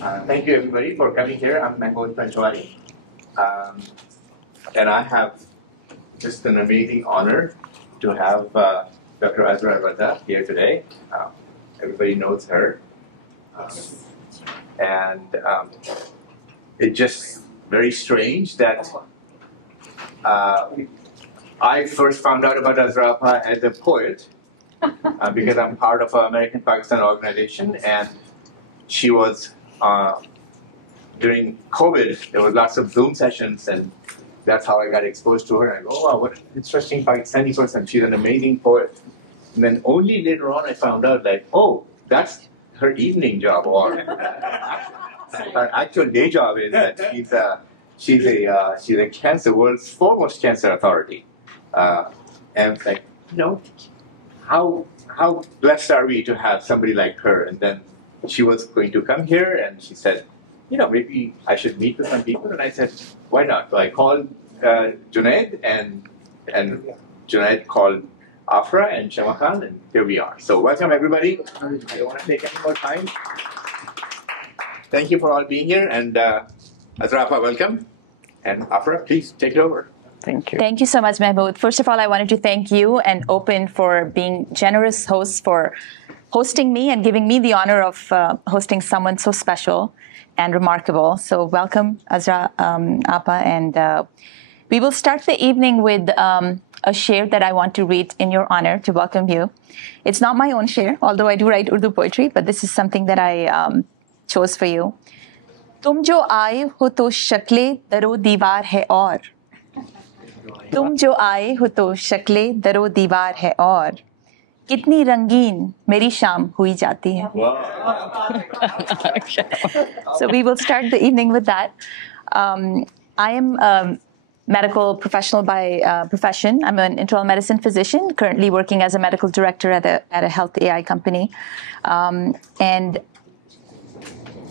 Thank you, everybody, for coming here. I'm Mehmood Panjwani, and I have just an amazing honor to have Dr. Azra Raza here today. Everybody knows her, and it's just very strange that I first found out about Azra as a poet because I'm part of an American-Pakistan organization, and she was during COVID, there was lots of Zoom sessions, and that's how I got exposed to her. And I go, oh, wow, what an interesting Pakistani person. She's an amazing poet. And then only later on I found out, like, oh, that's her evening job, or her actual day job is that she's a cancer, world's foremost cancer authority. And it's like, you know, how blessed are we to have somebody like her? And then she was going to come here, and she said, you know, maybe I should meet with some people. And I said, why not? So I called Junaid, and Junaid called Aifra and Shama Khan, and here we are. So welcome, everybody. I don't want to take any more time. Thank you for all being here. And Azra, welcome. And Aifra, please take it over. Thank you. Thank you so much, Mehmood. First of all, I wanted to thank you and Open for being generous hosts for hosting me and giving me the honor of hosting someone so special and remarkable. So welcome, Azra, Apa, and we will start the evening with a share that I want to read in your honor to welcome you. It's not my own share, although I do write Urdu poetry, but this is something that I chose for you. तुम जो आए हो तो शक्ले दरो दीवार है और तुम जो आए हो तो शक्ले दरो दीवार है और कितनी रंगीन मेरी शाम हुई जाती है. So we will start the evening with that. I am a medical professional by profession. I'm an internal medicine physician, currently working as a medical director at a health AI company. And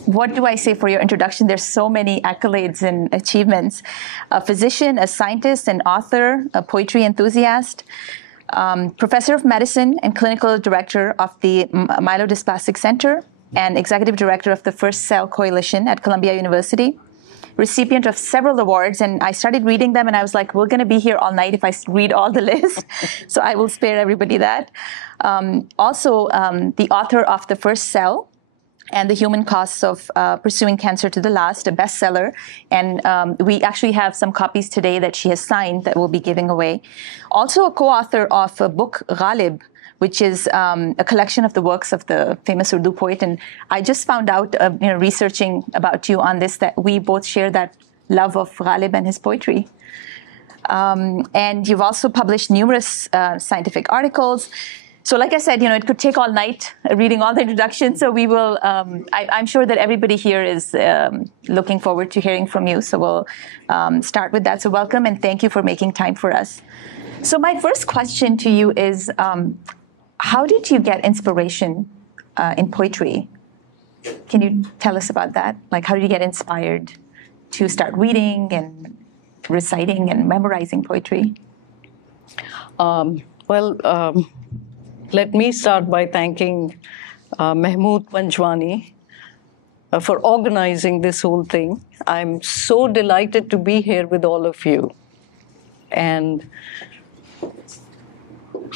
what do I say for your introduction? There's so many accolades and achievements. A physician, a scientist, an author, a poetry enthusiast, professor of medicine and clinical director of the Myelodysplastic Center and executive director of the First Cell Coalition at Columbia University, recipient of several awards. And I started reading them and I was like, we're going to be here all night if I read all the list. So I will spare everybody that. Also, the author of The First Cell and the Human Costs of Pursuing Cancer to the Last, a bestseller. And we actually have some copies today that she has signed that we'll be giving away. Also a co-author of a book, Ghalib, which is a collection of the works of the famous Urdu poet. And I just found out, researching about you on this, that we both share that love of Ghalib and his poetry. And you've also published numerous scientific articles. So like I said, it could take all night reading all the introductions. So we will, I'm sure that everybody here is looking forward to hearing from you. So we'll start with that. So welcome and thank you for making time for us. So my first question to you is, how did you get inspiration in poetry? Can you tell us about that? Like, how did you get inspired to start reading and reciting and memorizing poetry? Let me start by thanking Mehmood Panjwani for organizing this whole thing. I'm so delighted to be here with all of you. And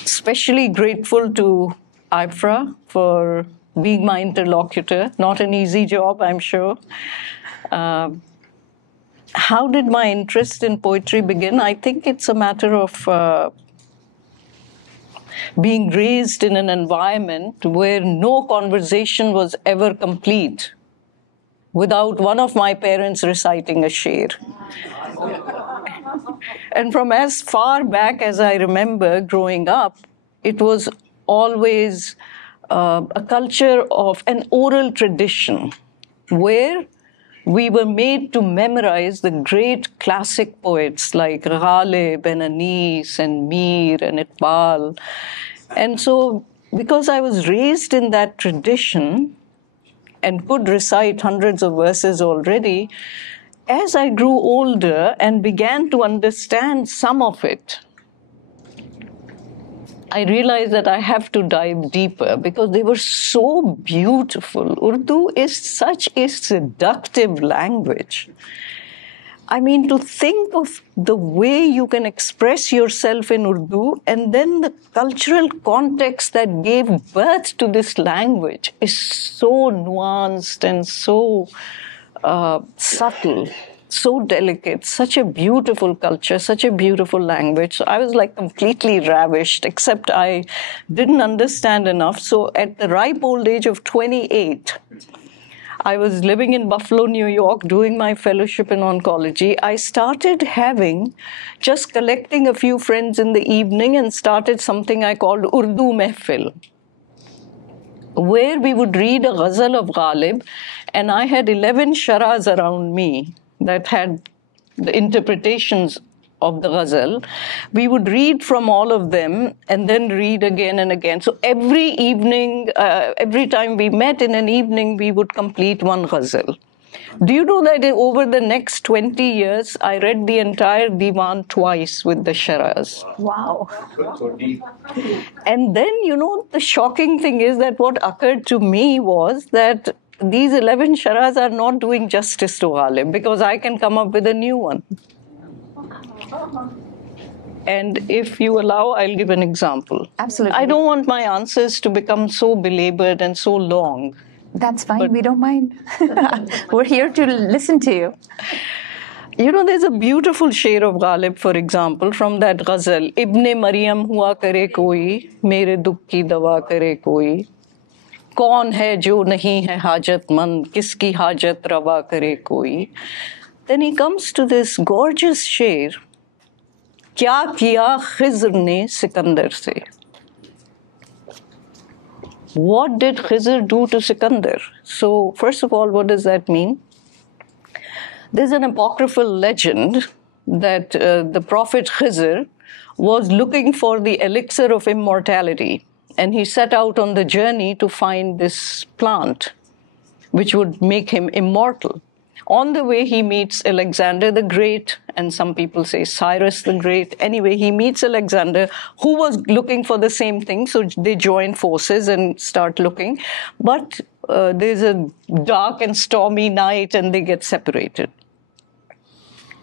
especially grateful to Aifra for being my interlocutor. Not an easy job, I'm sure. How did my interest in poetry begin? I think it's a matter of being raised in an environment where no conversation was ever complete without one of my parents reciting a sher. And from as far back as I remember growing up, it was always a culture of an oral tradition where we were made to memorize the great classic poets like Ghalib and Anis and Mir and Iqbal. And so because I was raised in that tradition and could recite hundreds of verses already, as I grew older and began to understand some of it, I realized that I have to dive deeper because they were so beautiful. Urdu is such a seductive language. I mean, to think of the way you can express yourself in Urdu and then the cultural context that gave birth to this language is so nuanced and so subtle, so delicate, such a beautiful culture, such a beautiful language. So I was like completely ravished, except I didn't understand enough. So at the ripe old age of 28, I was living in Buffalo, New York, doing my fellowship in oncology. I started just collecting a few friends in the evening and started something I called Urdu Mehfil, where we would read a ghazal of Ghalib, and I had 11 sharas around me that had the interpretations of the ghazal. We would read from all of them and then read again and again. So every evening, every time we met in an evening, we would complete one ghazal. Do you know that over the next 20 years, I read the entire Diwan twice with the sharas? Wow. And then, the shocking thing is that what occurred to me was that these 11 sharas are not doing justice to Ghalib because I can come up with a new one. And if you allow, I'll give an example. Absolutely. I don't want my answers to become so belabored and so long. That's fine. We don't mind. We're here to listen to you. There's a beautiful sher of Ghalib, for example, from that ghazal. Ibn Maryam hua kare koi, mere dukh ki dawa kare koi. Kaun hai jo nahi hai hajatmand, kiski hajat rawa kare koi. Then he comes to this gorgeous sher. Kya kiya Khizr ne Sikandar se? What did Khizr do to Sikandar? So, first of all, what does that mean? There's an apocryphal legend that the prophet Khizr was looking for the elixir of immortality, and he set out on the journey to find this plant, which would make him immortal. On the way, he meets Alexander the Great, and some people say Cyrus the Great. Anyway, he meets Alexander, who was looking for the same thing, so they join forces and start looking. But there's a dark and stormy night, and they get separated.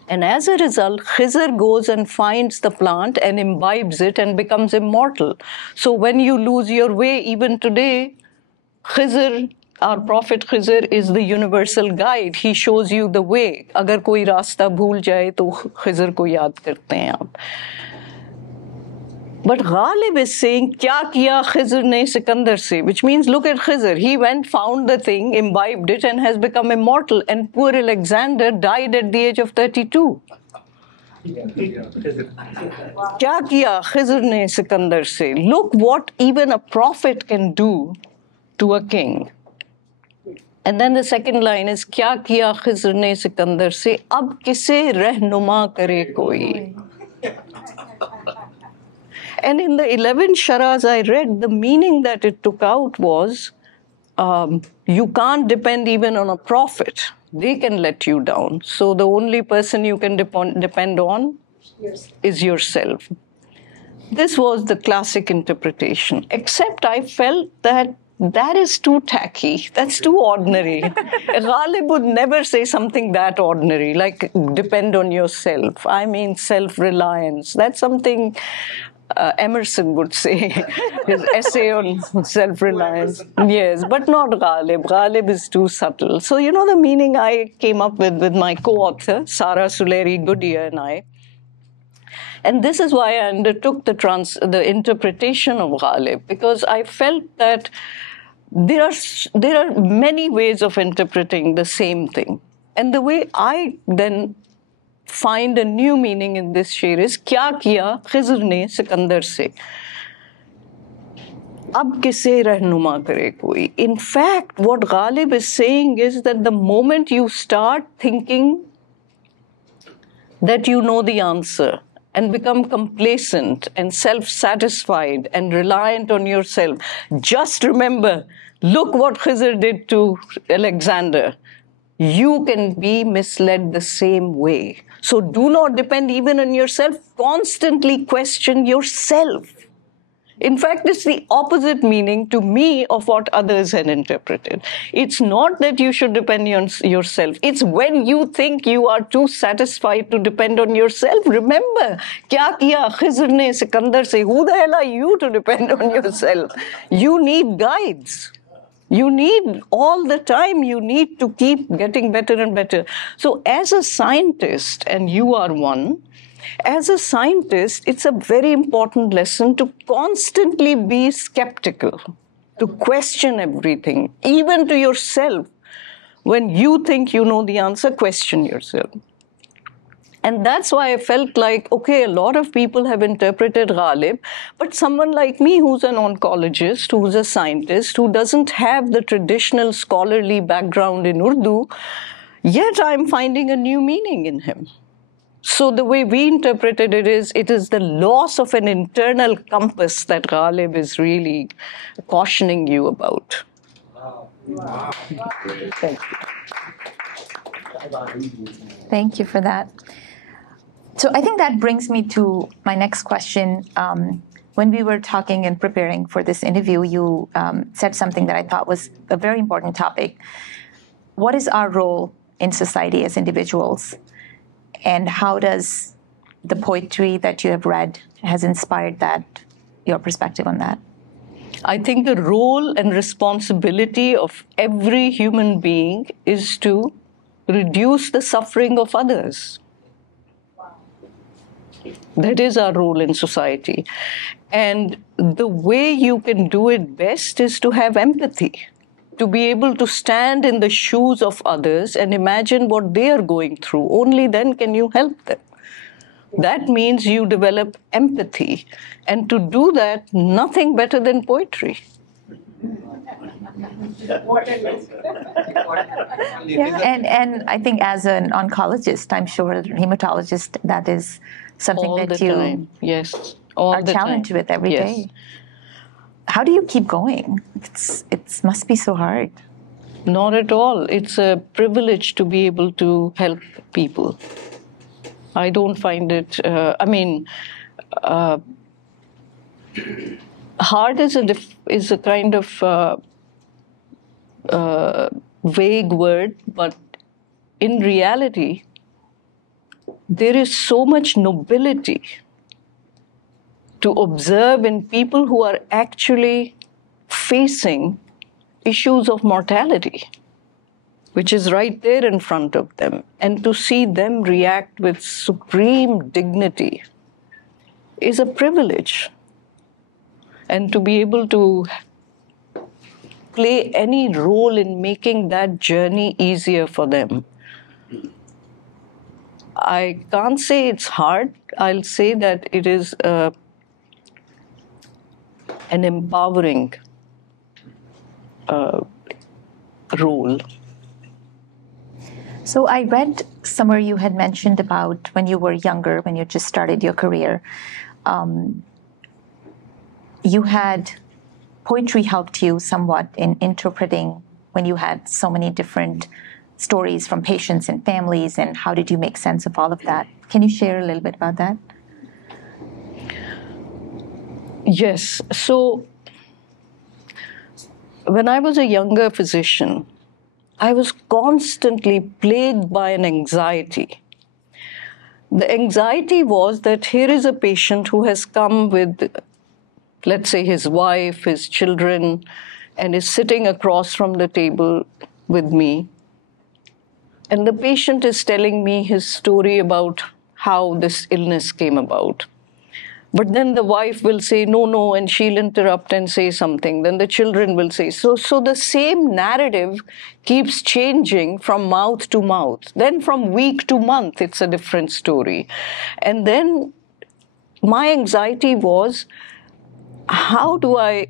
And as a result, Khizr goes and finds the plant and imbibes it and becomes immortal. So when you lose your way, even today, Khizr, our prophet Khizr, is the universal guide. He shows you the way. Agar koi rasta bhool jaye, to Khizr ko yaad karte hain aap. But Ghalib is saying, kya kiya Khizr ne Sikandar se? Which means, look at Khizr. He went, found the thing, imbibed it, and has become immortal. And poor Alexander died at the age of 32. Kya kiya Khizr ne Sikandar se? Look what even a prophet can do to a king. And then the second line is, kya kiya Khizr ne Sikandar se? Ab kise rehnuma kare koi? And in the 11 sharas I read, the meaning that it took out was, you can't depend even on a prophet. They can let you down. So the only person you can depend on is yourself. This was the classic interpretation, except I felt that is too tacky. That's too ordinary. Ghalib would never say something that ordinary, like depend on yourself. I mean, self-reliance. That's something Emerson would say, his essay on self-reliance. Yes, but not Ghalib. Ghalib is too subtle. So, the meaning I came up with my co-author, Sarah Suleri Goodyear, and I. And this is why I undertook the interpretation of Ghalib, because I felt that there are many ways of interpreting the same thing. And the way I then find a new meaning in this sher is, kya kiya Khizr ne Sikandar se? Ab kise rehnuma kare koi? In fact, what Ghalib is saying is that the moment you start thinking that you know the answer and become complacent and self-satisfied and reliant on yourself, just remember, look what Khizr did to Alexander. You can be misled the same way. So do not depend even on yourself. Constantly question yourself. In fact, it's the opposite meaning to me of what others had interpreted. It's not that you should depend on yourself. It's when you think you are too satisfied to depend on yourself. Remember, kya kiya Khizr ne Sikandar se? Who the hell are you to depend on yourself? You need guides. You need all the time, you need to keep getting better and better. So as a scientist, and you are one, as a scientist, it's a very important lesson to constantly be skeptical, to question everything, even to yourself. When you think you know the answer, question yourself. And that's why I felt like, okay, a lot of people have interpreted Ghalib, but someone like me who's an oncologist, who's a scientist, who doesn't have the traditional scholarly background in Urdu, yet I'm finding a new meaning in him. So the way we interpreted it is the loss of an internal compass that Ghalib is really cautioning you about. Wow. Thank you. Thank you for that. So I think that brings me to my next question. When we were talking and preparing for this interview, you said something that I thought was a very important topic. What is our role in society as individuals? And how does the poetry that you have read has inspired that, your perspective on that? I think the role and responsibility of every human being is to reduce the suffering of others. That is our role in society. And the way you can do it best is to have empathy, to be able to stand in the shoes of others and imagine what they are going through. Only then can you help them. That means you develop empathy. And to do that, nothing better than poetry. And I think as an oncologist, I'm sure a hematologist, that is something all that the you time. Yes, all are the challenged time. with every Yes. day. How do you keep going? It must be so hard. Not at all. It's a privilege to be able to help people. I don't find it, hard is a kind of vague word, but in reality, there is so much nobility to observe in people who are actually facing issues of mortality, which is right there in front of them. And to see them react with supreme dignity is a privilege. And to be able to play any role in making that journey easier for them. I can't say it's hard. I'll say that it is an empowering role. So I read somewhere you had mentioned about when you were younger, when you just started your career, you had poetry helped you somewhat in interpreting when you had so many different stories from patients and families, and how did you make sense of all of that? Can you share a little bit about that? Yes. So when I was a younger physician, I was constantly plagued by an anxiety. The anxiety was that here is a patient who has come with, let's say, his wife, his children, and is sitting across from the table with me. And the patient is telling me his story about how this illness came about. But then the wife will say, no, and she'll interrupt and say something. Then the children will say. So the same narrative keeps changing from mouth to mouth. Then from week to month, it's a different story. And then my anxiety was, how do I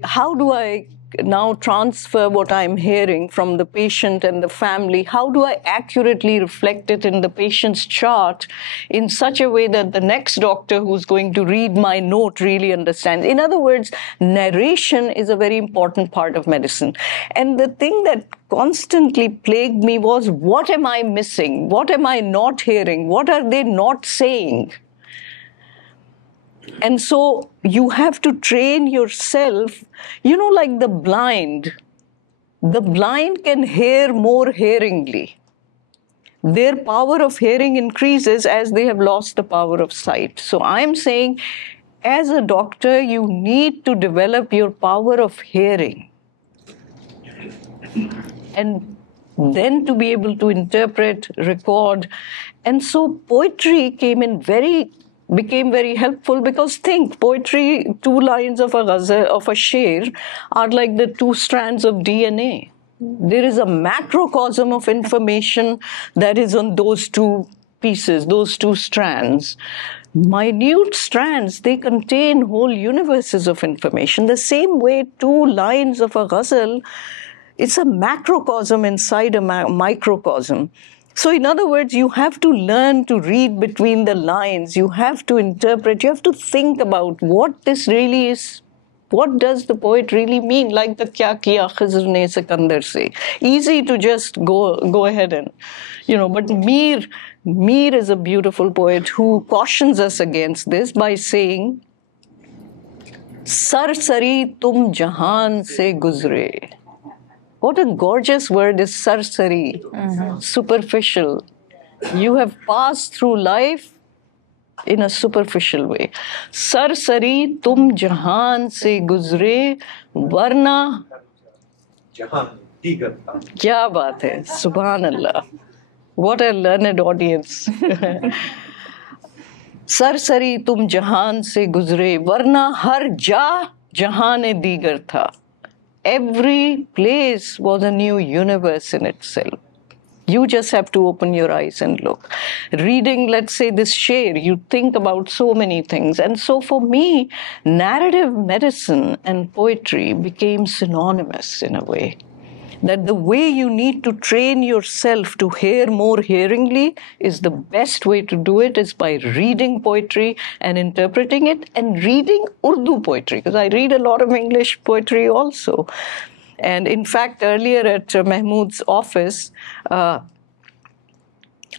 now transfer what I'm hearing from the patient and the family? How do I accurately reflect it in the patient's chart in such a way that the next doctor who's going to read my note really understands? In other words, narration is a very important part of medicine. And the thing that constantly plagued me was, what am I missing? What am I not hearing? What are they not saying? And so you have to train yourself, like the blind. The blind can hear more hearingly. Their power of hearing increases as they have lost the power of sight. So I'm saying, as a doctor, you need to develop your power of hearing. And then to be able to interpret, record. And so poetry became very helpful, because think, poetry, 2 lines of a ghazal, of a sher, are like the 2 strands of DNA. There is a macrocosm of information that is on those 2 pieces, those 2 strands. Minute strands, they contain whole universes of information. The same way 2 lines of a ghazal, it's a macrocosm inside a microcosm. So in other words, you have to learn to read between the lines. You have to interpret. You have to think about what this really is. What does the poet really mean? Like the kya kiya Khizr ne Sikandar se. Easy to just go ahead and, but Mir is a beautiful poet who cautions us against this by saying, Sarsari tum jahan se guzre. What a gorgeous word is sarsari, superficial. You have passed through life in a superficial way. Sarsari tum jahan se guzre, varna. Jahan digar tha. Kya baat hai, subhanallah. What a learned audience. Sarsari tum jahan se guzre, varna har ja jahan e digar tha. Every place was a new universe in itself. You just have to open your eyes and look. Reading, let's say, this sher, you think about so many things. And so for me, narrative medicine and poetry became synonymous in a way. That the way you need to train yourself to hear more hearingly is the best way to do it is by reading poetry and interpreting it, and reading Urdu poetry, because I read a lot of English poetry also. And in fact, earlier at Mehmood's office, I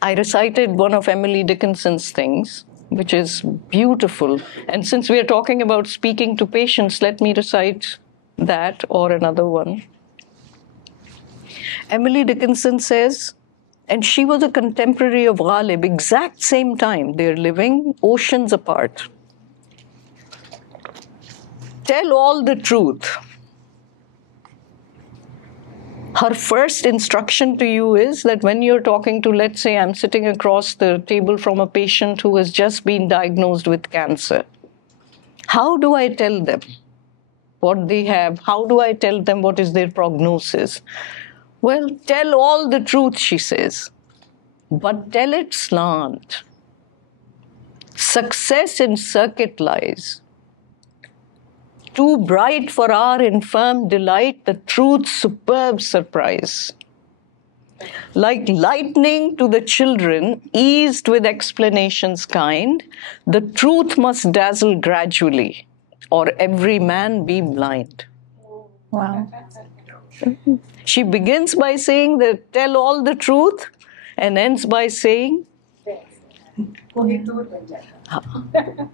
recited one of Emily Dickinson's things, which is beautiful. And since we are talking about speaking to patients, let me recite that or another one. Emily Dickinson says, and she was a contemporary of Ghalib, exact same time. They're living oceans apart. Tell all the truth. Her first instruction to you is that when you're talking to, let's say, I'm sitting across the table from a patient who has just been diagnosed with cancer. How do I tell them what they have? How do I tell them what is their prognosis? Well, tell all the truth, she says, but tell it slant. Success in circuit lies. Too bright for our infirm delight, the truth's superb surprise. Like lightning to the children, eased with explanations kind, the truth must dazzle gradually, or every man be blind. Wow. She begins by saying that tell all the truth and ends by saying,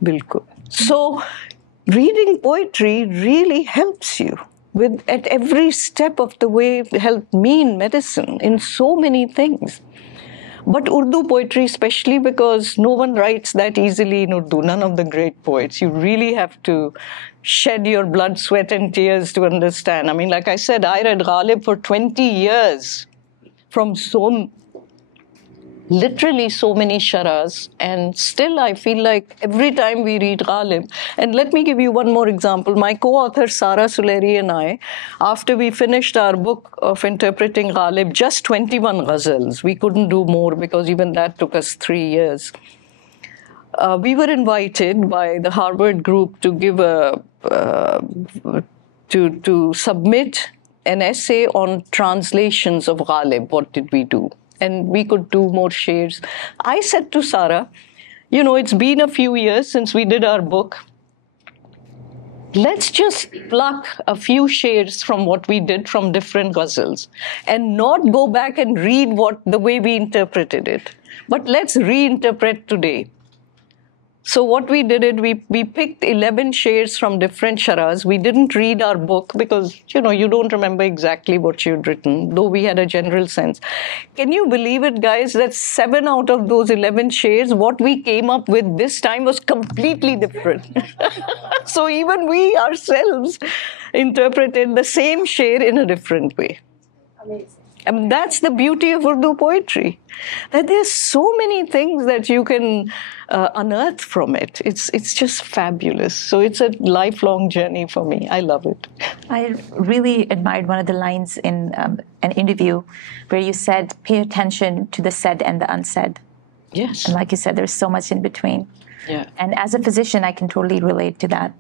Bilkul. So, reading poetry really helps you at every step of the way. It helped me in medicine in so many things. But Urdu poetry especially, because no one writes that easily in Urdu, none of the great poets. You really have to shed your blood, sweat and tears to understand. I mean, like I said, I read Ghalib for 20 years from literally so many sharas, and still I feel like every time we read Ghalib, and let me give you one more example. My co-author Sara Suleri and I, after we finished our book of interpreting Ghalib, just 21 ghazals. We couldn't do more because even that took us 3 years. We were invited by the Harvard group to give to submit an essay on translations of Ghalib. What did we do? And we could do more shares. I said to Sara, it's been a few years since we did our book. Let's just pluck a few shares from what we did from different ghazals and not go back and read the way we interpreted it. But let's reinterpret today. So what we did, we picked 11 shares from different sharas. We didn't read our book because, you don't remember exactly what you'd written, though we had a general sense. Can you believe it, guys, that 7 out of those 11 shares, what we came up with this time was completely different. So even we ourselves interpreted the same share in a different way. Amazing. And that's the beauty of Urdu poetry, that there's so many things that you can unearth from it. It's just fabulous. So it's a lifelong journey for me. I love it. I really admired one of the lines in an interview where you said, pay attention to the said and the unsaid. Yes. And like you said, there's so much in between. Yeah. And as a physician, I can totally relate to that,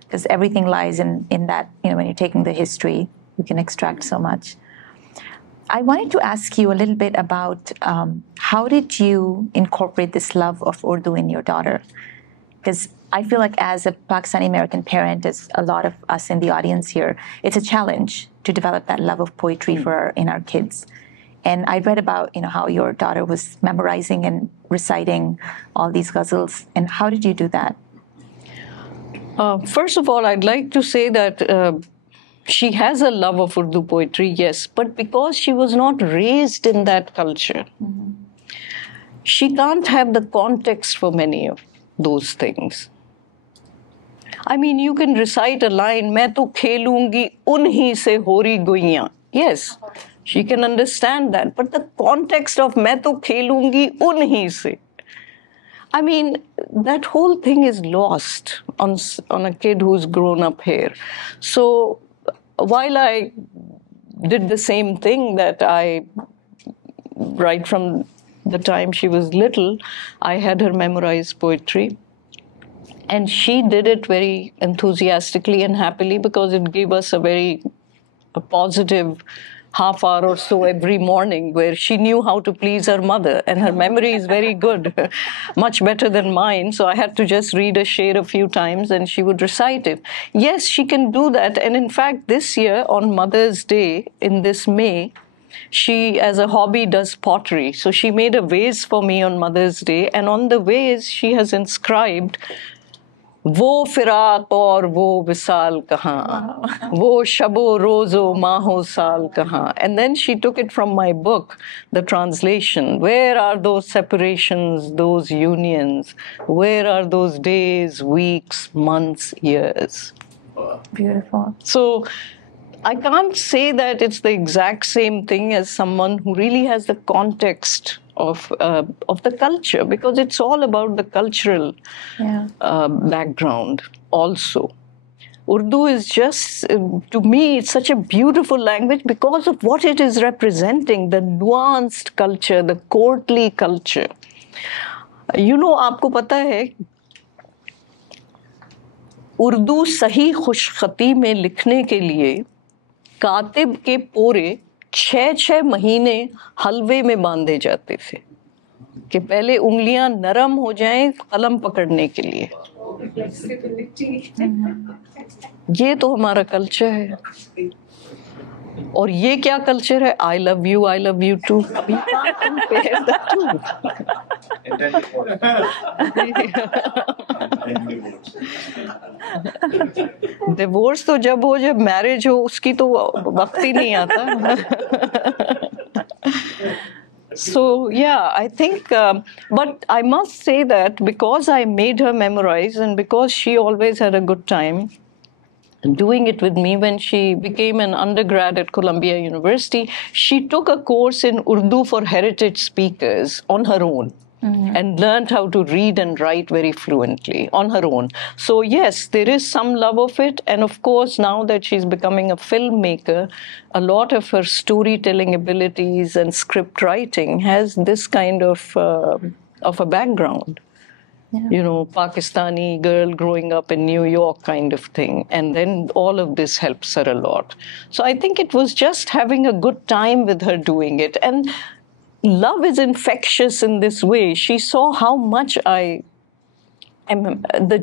because everything lies in that, when you're taking the history, you can extract so much. I wanted to ask you a little bit about how did you incorporate this love of Urdu in your daughter? Because I feel like as a Pakistani-American parent, as a lot of us in the audience here, it's a challenge to develop that love of poetry in our kids. And I read about how your daughter was memorizing and reciting all these ghazals. And how did you do that? First of all, I'd like to say that she has a love of Urdu poetry, yes, but because she was not raised in that culture, she can't have the context for many of those things. I mean, you can recite a line, "Main to khelungi unhi se hori guiyan." Yes, she can understand that, but the context of "Main to khelungi unhi se," I mean, that whole thing is lost on a kid who's grown up here. So while I did the same thing that right from the time she was little, I had her memorize poetry. And she did it very enthusiastically and happily because it gave us a positive half hour or so every morning where she knew how to please her mother. And her memory is very good, much better than mine. So I had to just read a share a few times and she would recite it. Yes, she can do that. And in fact, this year on Mother's Day, in this May, she, as a hobby, does pottery. So she made a vase for me on Mother's Day. And on the vase, she has inscribed, "वो फिराक और वो विसाल कहाँ, वो शबो रोज़ो माहो साल कहाँ." And then she took it from my book, the translation. Where are those separations, those unions? Where are those days, weeks, months, years? Beautiful. So I can't say that it's the exact same thing as someone who really has the context of the culture, because it's all about the cultural background also. Urdu is just, to me, it's such a beautiful language because of what it is representing, the nuanced culture, the courtly culture. आपको पता है, उर्दू सही खुशखती में लिखने के लिए कातिब के पोरे 6 महीने हलवे में बांधे जाते थे कि पहले उंगलियां नरम हो जाएं कलम पकड़ने के लिए. ये तो हमारा कल्चर है. और ये क्या कल्चर है? I love you too. We can't compare the two. Divorce तो जब हो, जब मैरिज हो, उसकी तो वक्त ही नहीं आता. So, yeah, I think, but I must say that because I made her memorize and because she always had a good time doing it with me, when she became an undergrad at Columbia University, she took a course in Urdu for heritage speakers on her own. And learned how to read and write very fluently on her own. So yes, there is some love of it. And of course, now that she's becoming a filmmaker, a lot of her storytelling abilities and script writing has this kind of a background. Yeah. Pakistani girl growing up in New York kind of thing. And then all of this helps her a lot. So I think it was just having a good time with her doing it. And love is infectious in this way. She saw how much the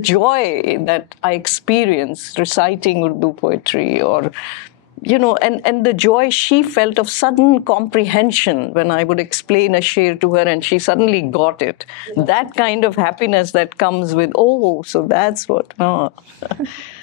joy that I experience reciting Urdu poetry or and the joy she felt of sudden comprehension when I would explain a sher to her and she suddenly got it. That kind of happiness that comes with, oh, so that's what. Oh.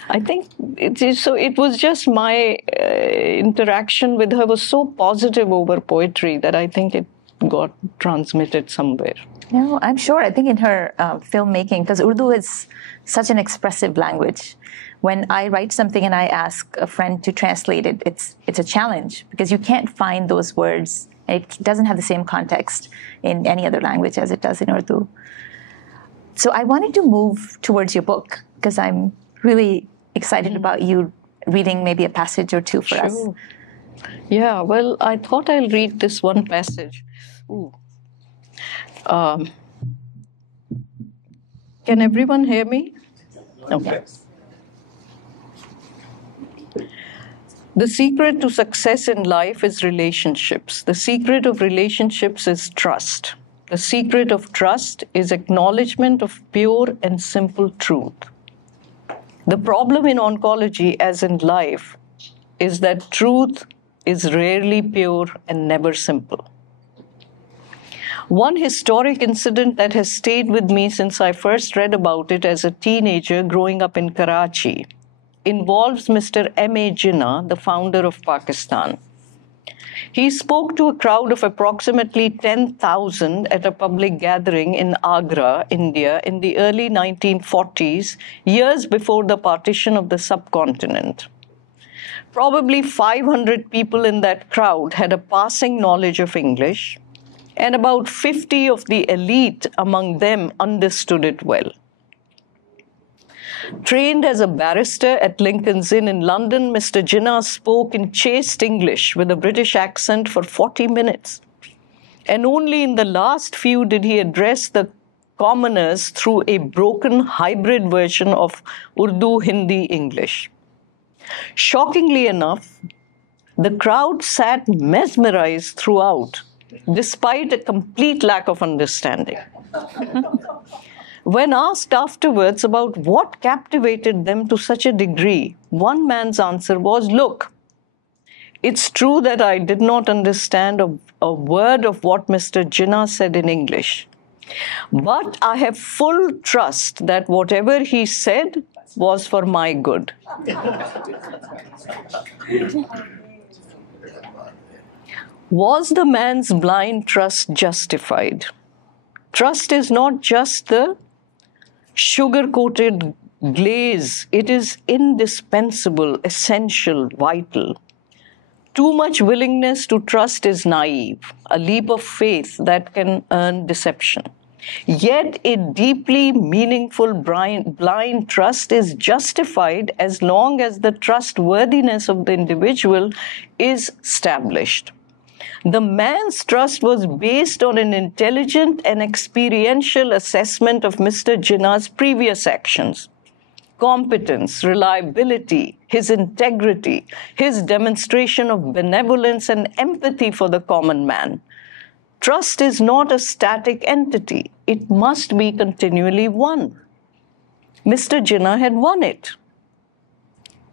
I think it was just my interaction with her was so positive over poetry that I think it got transmitted somewhere. No, I'm sure. I think in her filmmaking, because Urdu is such an expressive language. When I write something and I ask a friend to translate it, it's a challenge because you can't find those words. It doesn't have the same context in any other language as it does in Urdu. So I wanted to move towards your book because I'm really excited about you reading maybe a passage or two for us. Yeah, well, I thought I'll read this one passage. Ooh. Can everyone hear me? Okay. The secret to success in life is relationships. The secret of relationships is trust. The secret of trust is acknowledgement of pure and simple truth. The problem in oncology, as in life, is that truth is rarely pure and never simple. One historic incident that has stayed with me since I first read about it as a teenager growing up in Karachi involves Mr. M.A. Jinnah, the founder of Pakistan. He spoke to a crowd of approximately 10,000 at a public gathering in Agra, India, in the early 1940s, years before the partition of the subcontinent. Probably 500 people in that crowd had a passing knowledge of English, and about 50 of the elite among them understood it well. Trained as a barrister at Lincoln's Inn in London, Mr. Jinnah spoke in chaste English with a British accent for 40 minutes. And only in the last few did he address the commoners through a broken hybrid version of Urdu, Hindi, English. Shockingly enough, the crowd sat mesmerized throughout, despite a complete lack of understanding. When asked afterwards about what captivated them to such a degree, one man's answer was, "Look, it's true that I did not understand a word of what Mr. Jinnah said in English, but I have full trust that whatever he said was for my good." Was the man's blind trust justified? Trust is not just the sugar-coated glaze. It is indispensable, essential, vital. Too much willingness to trust is naive, a leap of faith that can earn deception. Yet a deeply meaningful blind trust is justified as long as the trustworthiness of the individual is established. The man's trust was based on an intelligent and experiential assessment of Mr. Jinnah's previous actions, competence, reliability, his integrity, his demonstration of benevolence and empathy for the common man. Trust is not a static entity. It must be continually won. Mr. Jinnah had won it.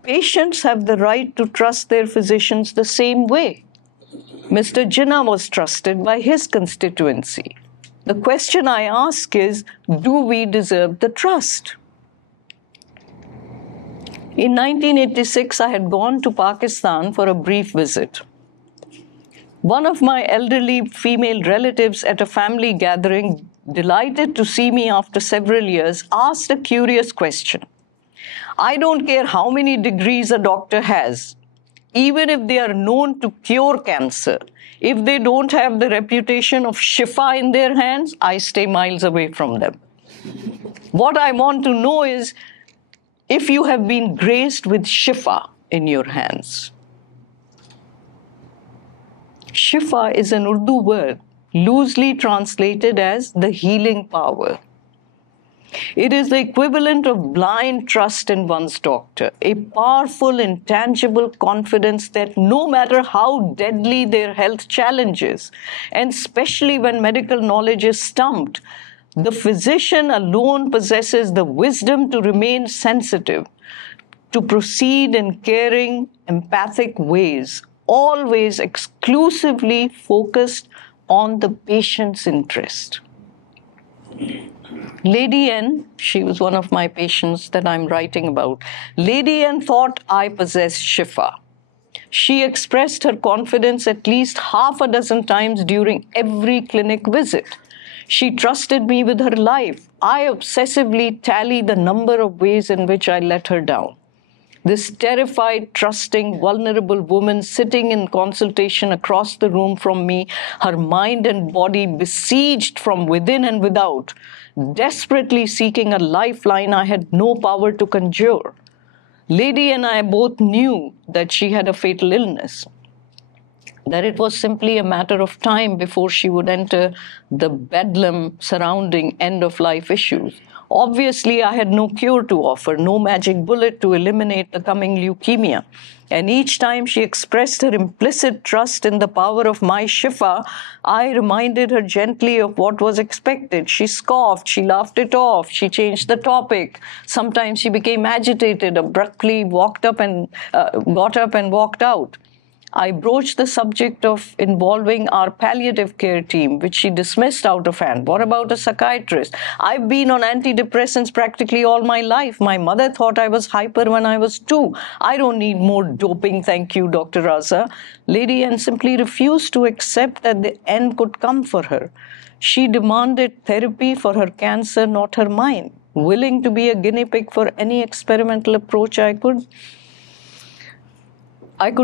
Patients have the right to trust their physicians the same way. Mr. Jinnah was trusted by his constituency. The question I ask is, do we deserve the trust? In 1986, I had gone to Pakistan for a brief visit. One of my elderly female relatives at a family gathering, delighted to see me after several years, asked a curious question. "I don't care how many degrees a doctor has. Even if they are known to cure cancer, if they don't have the reputation of shifa in their hands, I stay miles away from them. What I want to know is if you have been graced with shifa in your hands." Shifa is an Urdu word, loosely translated as the healing power. It is the equivalent of blind trust in one's doctor, a powerful, intangible confidence that no matter how deadly their health challenges, and especially when medical knowledge is stumped, the physician alone possesses the wisdom to remain sensitive, to proceed in caring, empathic ways, always exclusively focused on the patient's interest. Lady N, she was one of my patients that I'm writing about. Lady N thought I possessed Shifa. She expressed her confidence at least half a dozen times during every clinic visit. She trusted me with her life. I obsessively tally the number of ways in which I let her down. This terrified, trusting, vulnerable woman sitting in consultation across the room from me, her mind and body besieged from within and without, desperately seeking a lifeline I had no power to conjure. Lady and I both knew that she had a fatal illness, that it was simply a matter of time before she would enter the bedlam surrounding end-of-life issues. Obviously, I had no cure to offer, no magic bullet to eliminate the coming leukemia. And each time she expressed her implicit trust in the power of my Shifa, I reminded her gently of what was expected. She scoffed, she laughed it off, she changed the topic. Sometimes she became agitated, abruptly got up and walked out. I broached the subject of involving our palliative care team, which she dismissed out of hand. What about a psychiatrist? I've been on antidepressants practically all my life. My mother thought I was hyper when I was 2. I don't need more doping, thank you, Dr. Raza. Lady N simply refused to accept that the end could come for her. She demanded therapy for her cancer, not her mind, willing to be a guinea pig for any experimental approach I could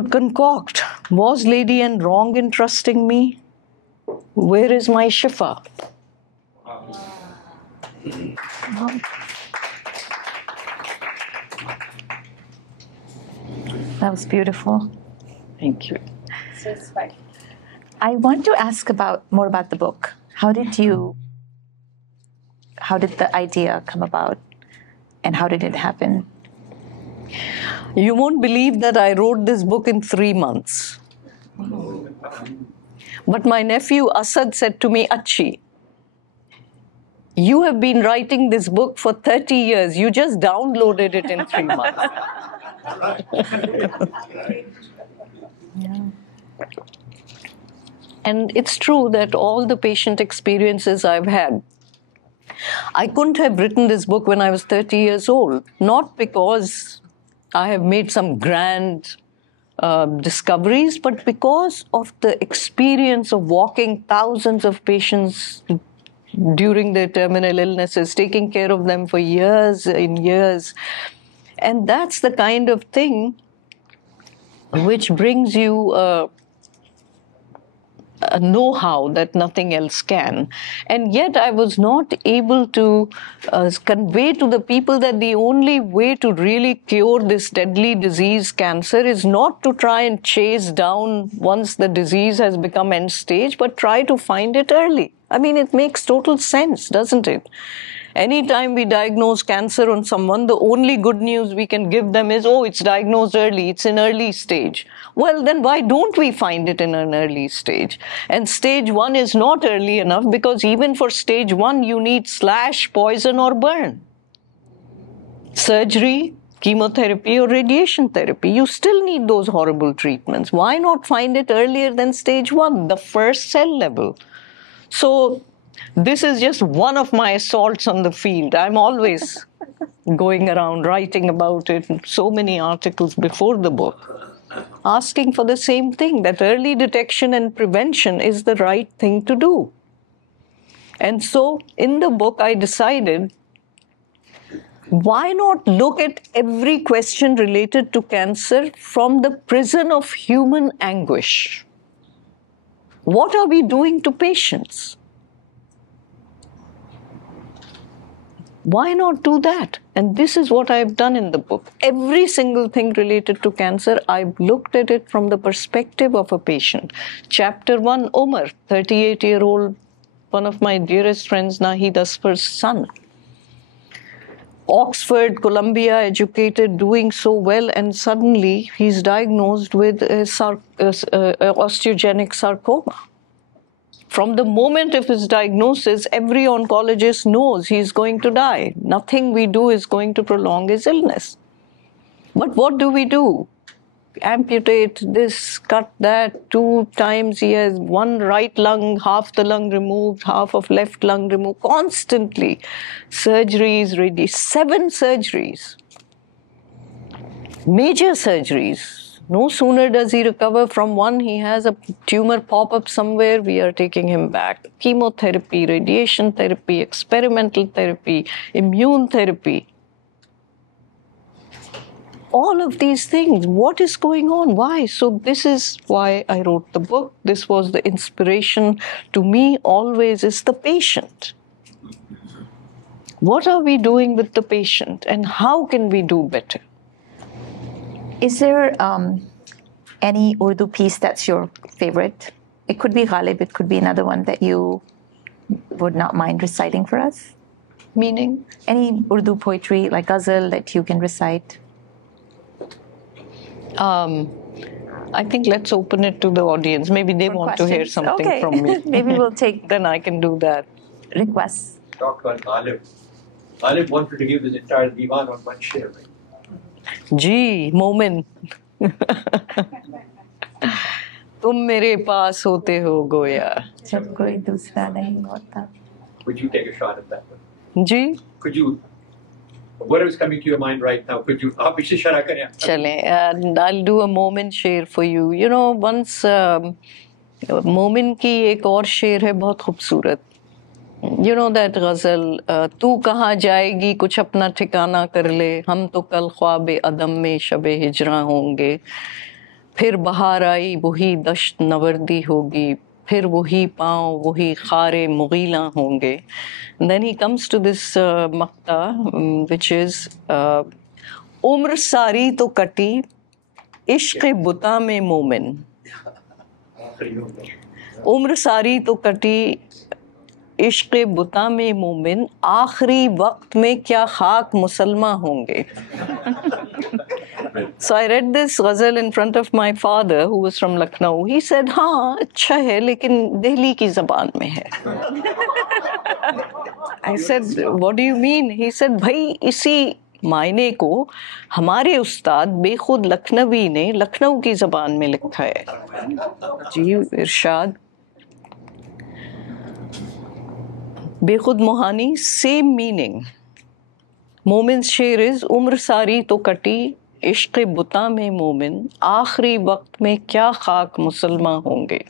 concoct. Was Lady N wrong in trusting me? Where is my Shifa? That was beautiful. Thank you. I want to ask more about the book. How did the idea come about, and how did it happen? You won't believe that I wrote this book in 3 months. But my nephew Asad said to me, Achi, you have been writing this book for 30 years. You just downloaded it in 3 months. Yeah. And it's true that all the patient experiences I've had, I couldn't have written this book when I was 30 years old, not because I have made some grand discoveries, but because of the experience of walking thousands of patients during their terminal illnesses, taking care of them for years and years. And that's the kind of thing which brings you a know-how that nothing else can. And yet I was not able to convey to the people that the only way to really cure this deadly disease, cancer, is not to try and chase down once the disease has become end stage, but try to find it early. I mean, it makes total sense, doesn't it? Anytime we diagnose cancer on someone, the only good news we can give them is, oh, it's diagnosed early, it's in early stage. Well, then why don't we find it in an early stage? And stage 1 is not early enough, because even for stage 1, you need slash, poison, or burn. Surgery, chemotherapy, or radiation therapy. You still need those horrible treatments. Why not find it earlier than stage 1, the first cell level? So this is just one of my assaults on the field. I'm always going around writing about it, so many articles before the book, asking for the same thing, that early detection and prevention is the right thing to do. And so in the book, I decided, why not look at every question related to cancer from the prison of human anguish? What are we doing to patients? Why not do that? And this is what I've done in the book. Every single thing related to cancer, I've looked at it from the perspective of a patient. Chapter 1, Omar, 38-year-old, one of my dearest friends, Nahid Asfar's son. Oxford, Columbia, educated, doing so well, and suddenly he's diagnosed with osteogenic sarcoma. From the moment of his diagnosis, every oncologist knows he's going to die. Nothing we do is going to prolong his illness. But what do? Amputate this, cut that, 2 times he has one right lung, half the lung removed, half of left lung removed, constantly. Surgeries, 7 surgeries. Major surgeries. No sooner does he recover from one, he has a tumor pop up somewhere, we are taking him back. Chemotherapy, radiation therapy, experimental therapy, immune therapy. All of these things, what is going on? Why? So this is why I wrote the book. This was the inspiration to me always is the patient. What are we doing with the patient and how can we do better? Is there any Urdu piece that's your favorite? It could be Ghalib, it could be another one that you would not mind reciting for us. Meaning? Any Urdu poetry like ghazal that you can recite? I think let's open it to the audience. Maybe they want to hear something from me. Maybe we'll take Then I can do that. requests. Talk about Ghalib. Ghalib wanted to give his entire divan on one share. जी मोमिन तुम मेरे पास होते हो गोया जब कोई दूसरा नहीं होता. Would you take a shot at that one? Ji Could you, whatever's coming to your mind right now, could you, आप इसे शरा करें. चलें, and I'll do a moment share for you. You know, once मोमिन की एक और शेर है बहुत खूबसूरत. You know that ग़ज़ल, तू कहाँ जाएगी कुछ अपना ठिकाना कर ले, हम तो कल ख्वाब अदम में शबे हिजरा होंगे, फिर बहार आई वही दश्त नवर्दी होगी, फिर वही पाँव वही खारे मुगीला होंगे. Then he comes to this Makta which is उम्र सारी तो कटी इश्क़ बुता में मोमिन. उम्र सारी तो कटी इश्क़ बुता में मोमिन, आखिरी वक्त में क्या खाक मुसलमान होंगे. So I read this ghazal in front of my father who was from Lucknow. He said, हाँ अच्छा है लेकिन दिल्ली की ज़बान में है. I said, what do you mean? He said, भाई इसी मायने को हमारे उस्ताद बेखुद लखनवी ने लखनऊ की ज़बान में लिखा है. जी इरशाद. बेखुद मोहानी, same meaning. मोमिन शेर is उम्र सारी तो कटी इश्क़ बुता में मोमिन, आखिरी वक्त में क्या खाक मुसलमान होंगे.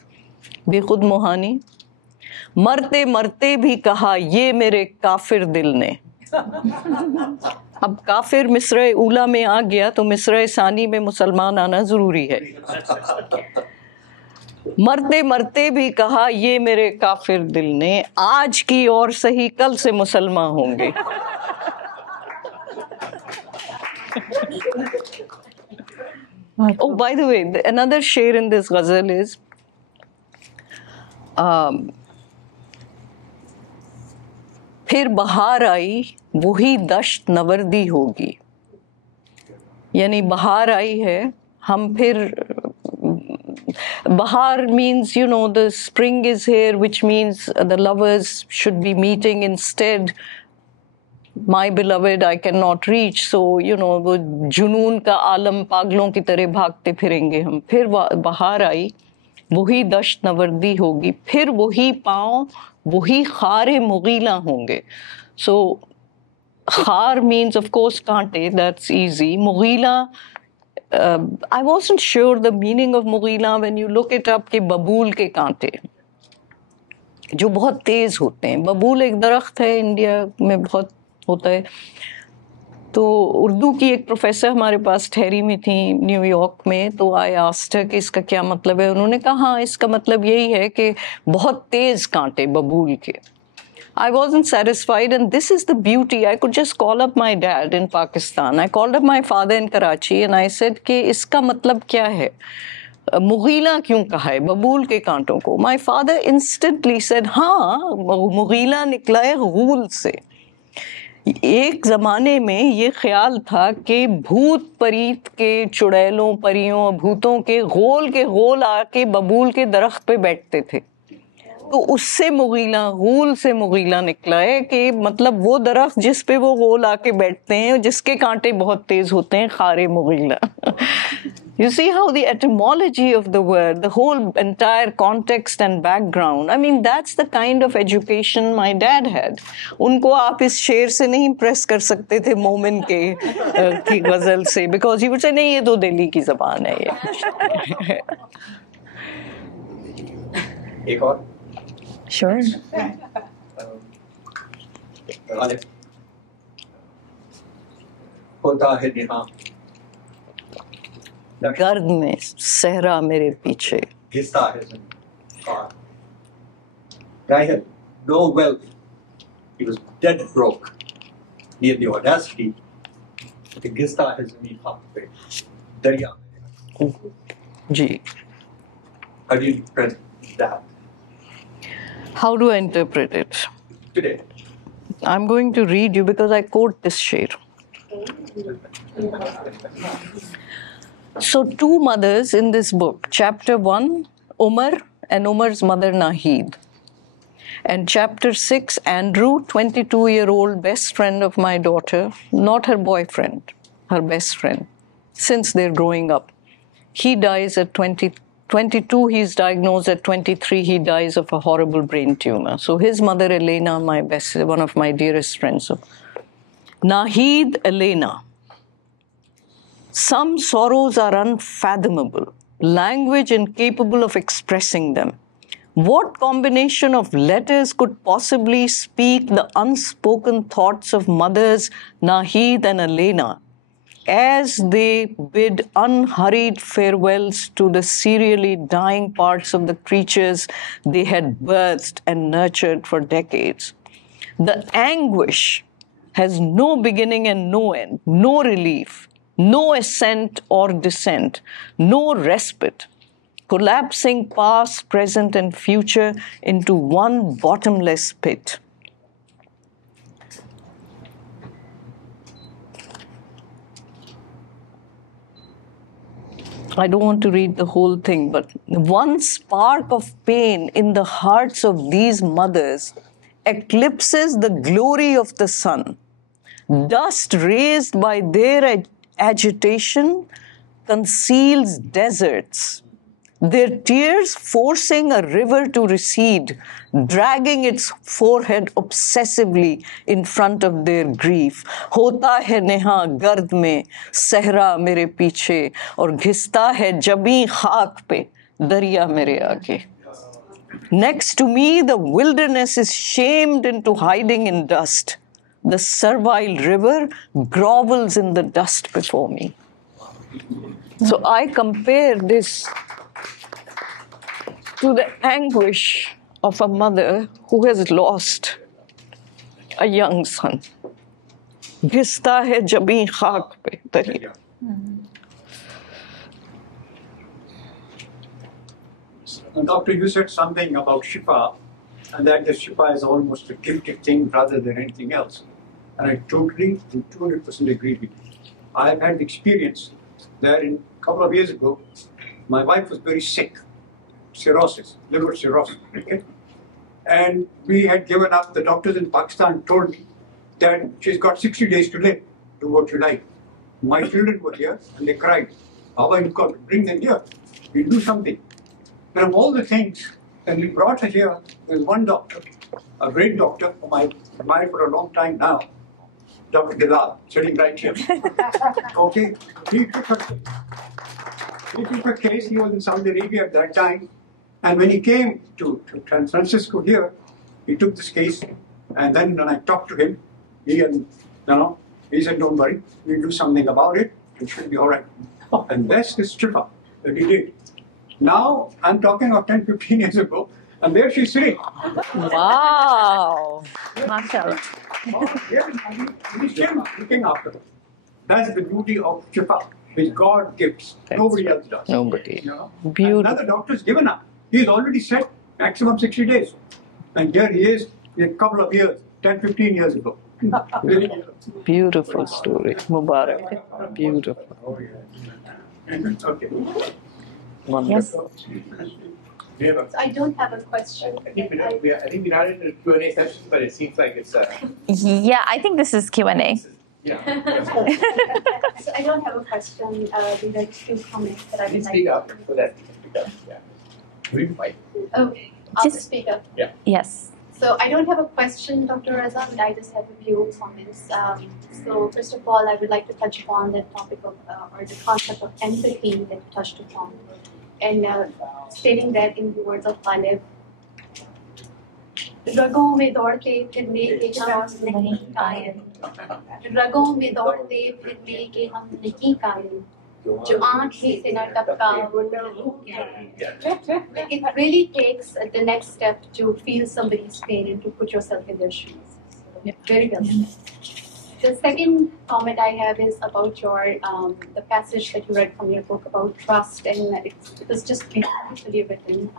बेखुद मोहानी, मरते मरते भी कहा ये मेरे काफिर दिल ने. अब काफिर मिस्र ऊला में आ गया तो मिस्र सानी में मुसलमान आना जरूरी है. मरते मरते भी कहा ये मेरे काफिर दिल ने, आज की और सही कल से मुसलमान होंगे. Oh, by the way, another sher in this ghazal is फिर बहार आई वही दश्त नवर्दी होगी. यानी बहार आई है, हम फिर Bahar means, you know, the spring is here, which means the lovers should be meeting. Instead, my beloved I cannot reach. So, you know, वो जुनून का आलम पागलों की तरह भागते फिरेंगे हम. फिर बहार आई वही दश्त नवर्दी होगी, फिर वही पाँव वही खारे मुगीला होंगे. So, खार means of course कांटे, that's easy. मुगीला, I wasn't sure the meaning of मुगीला. When you look it up, कि बबूल के कांटे जो बहुत तेज होते हैं. बबूल एक दरख्त है, इंडिया में बहुत होता है. तो उर्दू की एक प्रोफेसर हमारे पास ठहरी में थी न्यूयॉर्क में, तो आई आस्क्ड हर कि इसका क्या मतलब है. उन्होंने कहा हाँ इसका मतलब यही है कि बहुत तेज कांटे बबूल के. I wasn't satisfied, and this is the beauty. I could just call up my dad in Pakistan. I called up my father in Karachi and I said कि इसका मतलब क्या है, मुगीला क्यों कहा है बबूल के कांटों को. My father instantly said हाँ मुगीला निकला है गूल से. एक ज़माने में ये ख्याल था कि भूत परीत के चुड़ैलों परियों भूतों के गोल आके बबूल के दरख्त पे बैठते थे. तो उससे मुगीला, गूल से मुगीला निकला है कि मतलब वो दरख्त जिस पे वो गोल आके बैठते हैं, जिसके कांटे बहुत तेज होते हैं, खारे मुगीला. You see how the etymology of the word, the whole entire context and background, I mean, that's the kind of education my dad had. उनको आप इस शेर से नहीं impress कर सकते थे मोमिन के की गजल से, because he would say, नहीं, ये तो दिल्ली की ज़बान है ये. एक और. Sure. होता है निहां गर्द में सहरा मेरे पीछे. घिसता है ज़मीन. Guy had no wealth. He was dead broke. He had the audacity to घिसता है ज़मीन खाक पे दरिया में. जी. How do you interpret that How do I interpret it? today? I'm going to read you because I quote this sher. So 2 mothers in this book. Chapter 1, Umar and Umar's mother Nahid. And chapter 6, Andrew, 22-year-old best friend of my daughter, not her boyfriend, her best friend, since they're growing up. He dies at 22, he's diagnosed at 23, he dies of a horrible brain tumor. So his mother, Elena, one of my dearest friends. So, Nahid, Elena. Some sorrows are unfathomable, language incapable of expressing them. What combination of letters could possibly speak the unspoken thoughts of mothers Nahid and Elena as they bid unhurried farewells to the serially dying parts of the creatures they had birthed and nurtured for decades? The anguish has no beginning and no end, no relief, no ascent or descent, no respite, collapsing past, present, and future into one bottomless pit. I don't want to read the whole thing, but one spark of pain in the hearts of these mothers eclipses the glory of the sun. Dust raised by their agitation conceals deserts, their tears forcing a river to recede, dragging its forehead obsessively in front of their grief. होता है नेहा गर्द में सहरा मेरे पीछे और घिसता है जबी खाक पे दरिया मेरे आगे. Next to me, the wilderness is shamed into hiding in dust. The servile river grovels in the dust before me. So I compare this to the anguish of a mother who has lost a young son. Ghista hai jabi khak pe dariya. Doctor, you said something about Shifa, and that the Shifa is almost a gifted thing rather than anything else. And I totally and 200% agree with you. I've had experience that a couple of years ago, my wife was very sick, cirrhosis, liver cirrhosis, okay? And we had given up. The doctors in Pakistan told me that she's got 60 days to live, do what you like. My children were here and they cried, Baba, you've got to bring them here, we'll do something. And of all the things, and we brought her here, there's one doctor, a great doctor whom I've admired for a long time now, Dr. Azra, sitting right here. Okay, he took her case. He was in Saudi Arabia at that time, and when he came to San Francisco here, he took this case, and then when I talked to him, he said, don't worry, we'll do something about it, it should be all right. And that's his trip that he did. Now, I'm talking of 10, 15 years ago, and there she's sitting. Wow. MashaAllah. He's still looking after her. That's the beauty of Shifa, which God gives. Nobody else does. Nobody. You know? Beautiful. Another doctor's given up. He's already said maximum 60 days. And here he is in a couple of years, 10, 15 years ago. Beautiful story. Mubarak. Beautiful. Okay. Wonderful. Do you have So I don't have a question. I think we're not in the Q&A session, but it seems like it's Yeah, I think this is Q&A. yeah. So I don't have a question. These are two comments that I would Please like speak to up so that speak up. Yeah. Read mic. Okay, I'll Just- speak up. Yes. So I don't have a question, Dr. Raza, but I just have a few comments. So first of all, I would like to touch upon the topic of, or the concept of empathy that you touched upon. And stating that in the words of Khalif, रगों में दौड़ते फिरने के हम नहीं कायल रगों में दौड़ते फिरने के हम नहीं कायल जो आँख से न टपका वो नहीं क्या It really takes the next step to feel somebody's pain and to put yourself in their shoes. Very well said. The second comment I have is about your the passage that you read from your book about trust, and it was just beautifully written.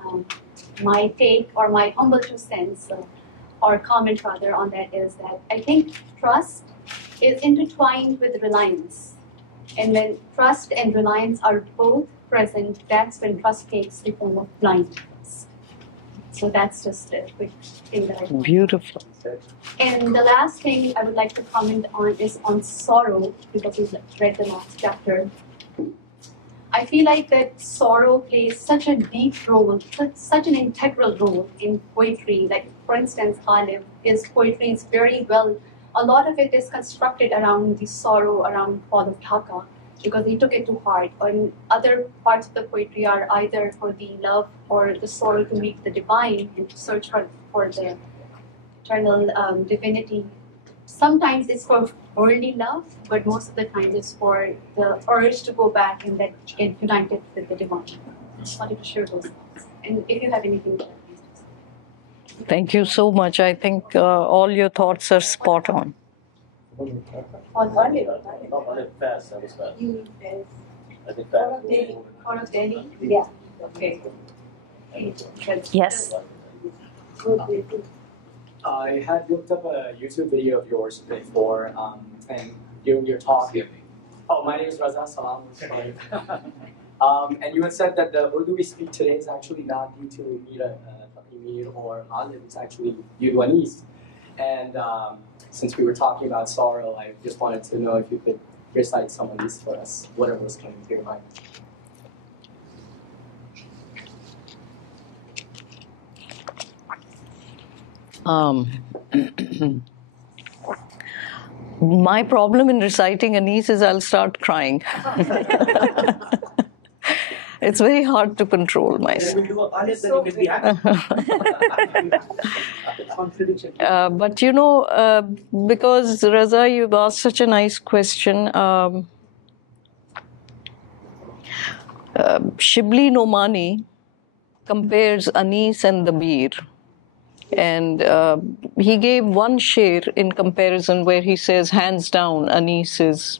My take or my humble 2 cents or comment rather on that is that I think trust is intertwined with reliance, and when trust and reliance are both present, that's when trust takes the form of blind trust. So that's just a quick thing that I want. Beautiful. And the last thing I would like to comment on is on sorrow, because we've read the last chapter. I feel like that sorrow plays such a deep role, such an integral role in poetry. Like, for instance, Khalif, his poetry is very well, a lot of it is constructed around the sorrow, around fall of Dhaka, because he took it to heart. And other parts of the poetry are either for the love or the sorrow to meet the divine and to search for the eternal divinity. Sometimes it's for worldly love, but most of the time it's for the urge to go back and then get united with the divine. Just wanted to share those thoughts. And if you have anything to add, please do so. Thank you so much. I think all your thoughts are spot on. Fast, that was fast. You I think fast. Out of Delhi? Yeah. Okay. Yes. I had looked up a YouTube video of yours before, and during your talk. Oh, my name is Raza. Salam. And you had said that the Urdu we speak today is actually not due to Mir or Alim, it's actually Udwanese. And since we were talking about sorrow, I just wanted to know if you could recite some of these for us, whatever was coming to your mind. My problem in reciting Anis is I'll start crying. It's very hard to control myself. But you know, because Raza, you've asked such a nice question. Shibli Nomani compares Anis and the Bir. And he gave one sher in comparison where he says, hands down, Anis is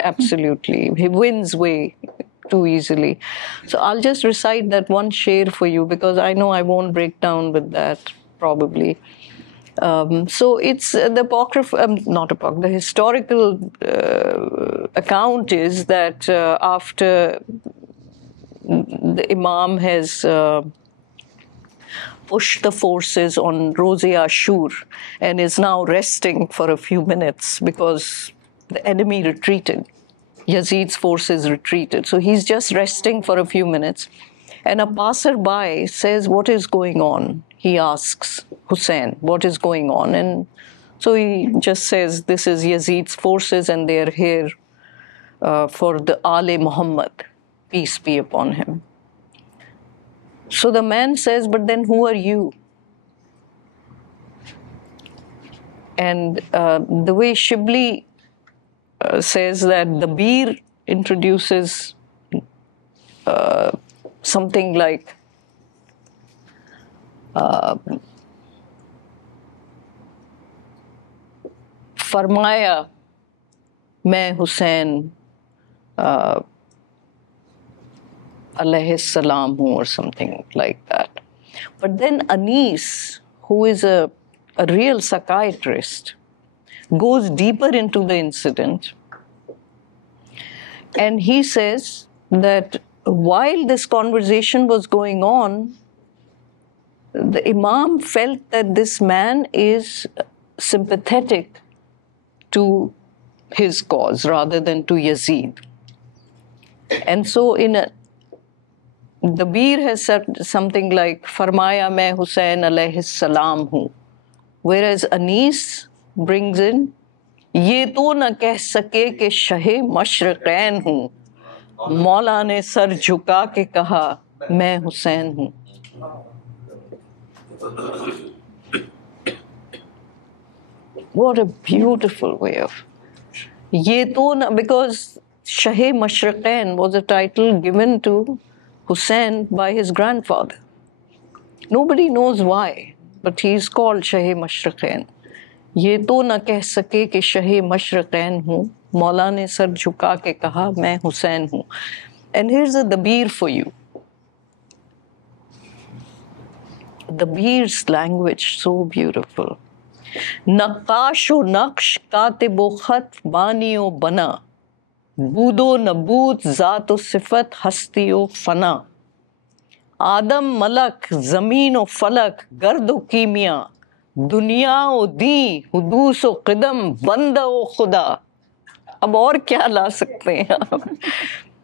absolutely. He wins way too easily. So I'll just recite that one sher for you because I know I won't break down with that probably. So it's the the historical account is that after the Imam has pushed the forces on Roze Ashur and is now resting for a few minutes because the enemy retreated. Yazid's forces retreated. So he's just resting for a few minutes. And a passerby says, what is going on? He asks Hussein, what is going on? And so he just says, this is Yazid's forces and they're here for the Ale Muhammad. Peace be upon him. So the man says, but then who are you? And the way Shibli says that the Bir introduces something like Farmaya, Main Hussein alayhi salam or something like that. But then Anis, who is a real psychiatrist, goes deeper into the incident and he says that while this conversation was going on, the Imam felt that this man is sympathetic to his cause rather than to Yazid. And so the Bir has said something like, Farmaya main Hussain alayhi salam hu. Whereas Anis brings in, Ye to na keh sake ke shahe mashriqain hu. Maula ne sar jhuka ke kaha, main Hussain hu. What a beautiful way of... Ye to na, because Shahe Mashriqain was a title given to Hussain by his grandfather. Nobody knows why, but he's called Shahe Mashriqain. Ye to na keh sake ke Shahe Mashriqain hu, Maula ne sar jhuka ke kaha, main Hussain hu. And here's the Bir for you. The Bir's language, so beautiful. Naqasho naqsh katibo khat baniyo bana. Budo nabut zato sifat hastiyo fana. Adam malak zameen o falak gardo kimia. Dunya o di hudus o qidam banda o khuda. अब और क्या ला सकते हैं आप?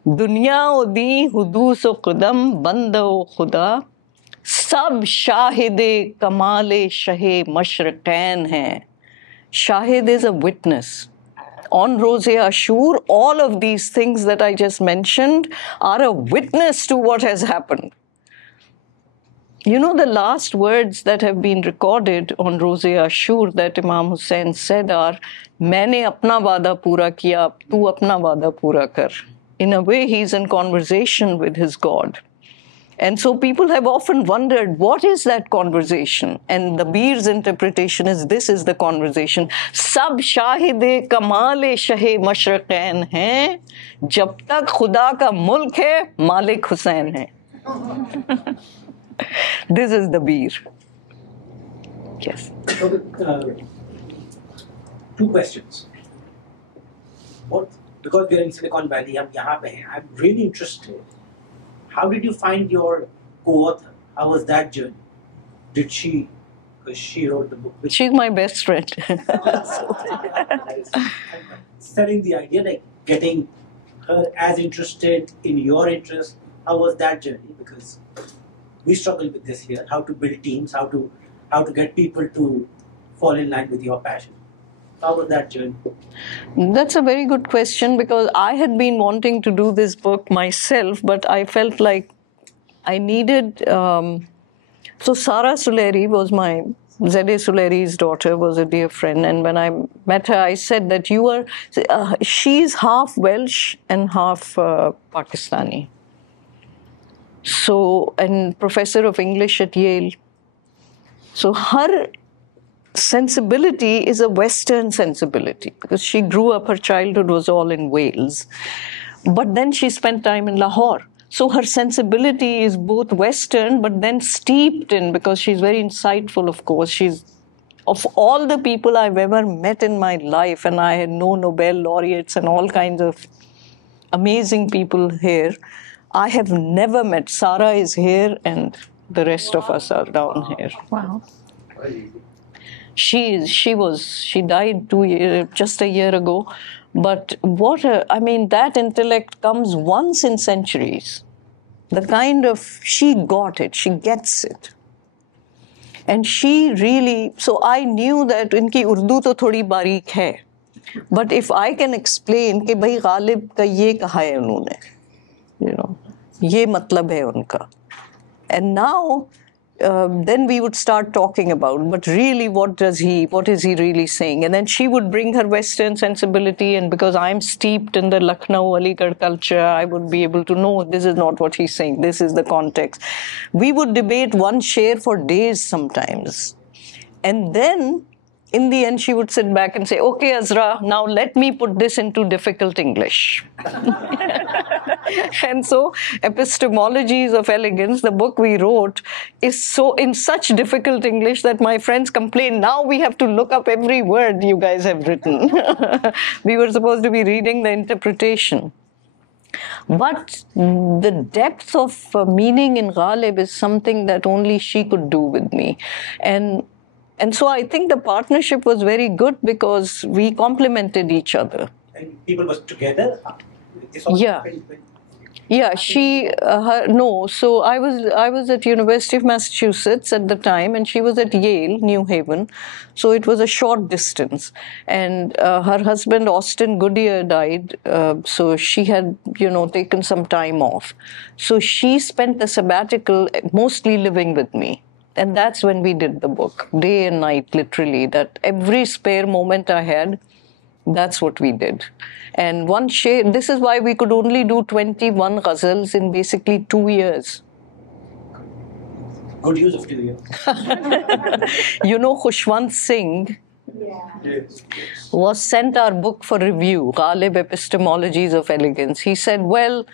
दुनिया ओ दी हुदूस ओ क़दम बंद ओ खुदा सब शाहिदे कमाले शहे मशरक़ैन हैं. Shahid is a witness. On Roze Ashur, all of these things that I just mentioned are a witness to what has happened. You know, the last words that have been recorded on Roze Ashur that Imam Hussain said are, Maine apna wada pura kiya, tu apna wada pura kar. In a way, he's in conversation with his God. And so people have often wondered, what is that conversation? And the Bir's interpretation is, this is the conversation. Sab shahide kamale shahe mashriqain hain, jab tak khuda ka mulk hai, Malik Hussain hai. This is the Bir. Yes. So, two questions. What, because we are in Silicon Valley, I'm really interested. How did you find your co-author? How was that journey? Did she, because she wrote the book. She's my best friend. Selling the idea, like getting her as interested in your interest. How was that journey? Because we struggle with this here, how to build teams, how to get people to fall in line with your passion. How was that journey? That's a very good question, because I had been wanting to do this book myself, but I felt like I needed... So Sara Suleri was Zede Suleri's daughter, was a dear friend, and when I met her, I said that she's half Welsh and half Pakistani. So, and professor of English at Yale. So her sensibility is a Western sensibility, because she grew up, her childhood was all in Wales. But then she spent time in Lahore. So her sensibility is both Western, but then steeped in, because she's very insightful, of course. She's, of all the people I've ever met in my life, and I had no Nobel laureates and all kinds of amazing people here, I have never met. Sara is here, and the rest of us are down here. Wow. She died just a year ago. But that intellect comes once in centuries. The kind of, she got it, she gets it. And she really, so I knew that inki Urdu to thodi bareek hai. But if I can explain कि भाई गालिब का ये कहा है उन्होंने, ये मतलब है उनका. And now, then we would start talking about, but really what is he really saying? And then she would bring her Western sensibility, and because I'm steeped in the Lucknow, Aligarh culture, I would be able to know this is not what he's saying, this is the context. We would debate one share for days sometimes. And then, in the end, she would sit back and say, okay, Azra, now let me put this into difficult English. And so, Epistemologies of Elegance, the book we wrote, is so in such difficult English that my friends complain, now we have to look up every word you guys have written. We were supposed to be reading the interpretation. But the depth of meaning in Ghalib is something that only she could do with me. And so I think the partnership was very good because we complemented each other. And people was together? Yeah. Yeah, no. So I was at University of Massachusetts at the time, and she was at Yale, New Haven. So it was a short distance. And her husband, Austin Goodyear, died. So she had, taken some time off. So she spent the sabbatical mostly living with me. And that's when we did the book, day and night, literally. That every spare moment I had, that's what we did. And this is why we could only do 21 ghazals in basically 2 years. Good use of 2 years. Khushwant Singh was sent our book for review, Ghalib Epistemologies of Elegance. He said, well,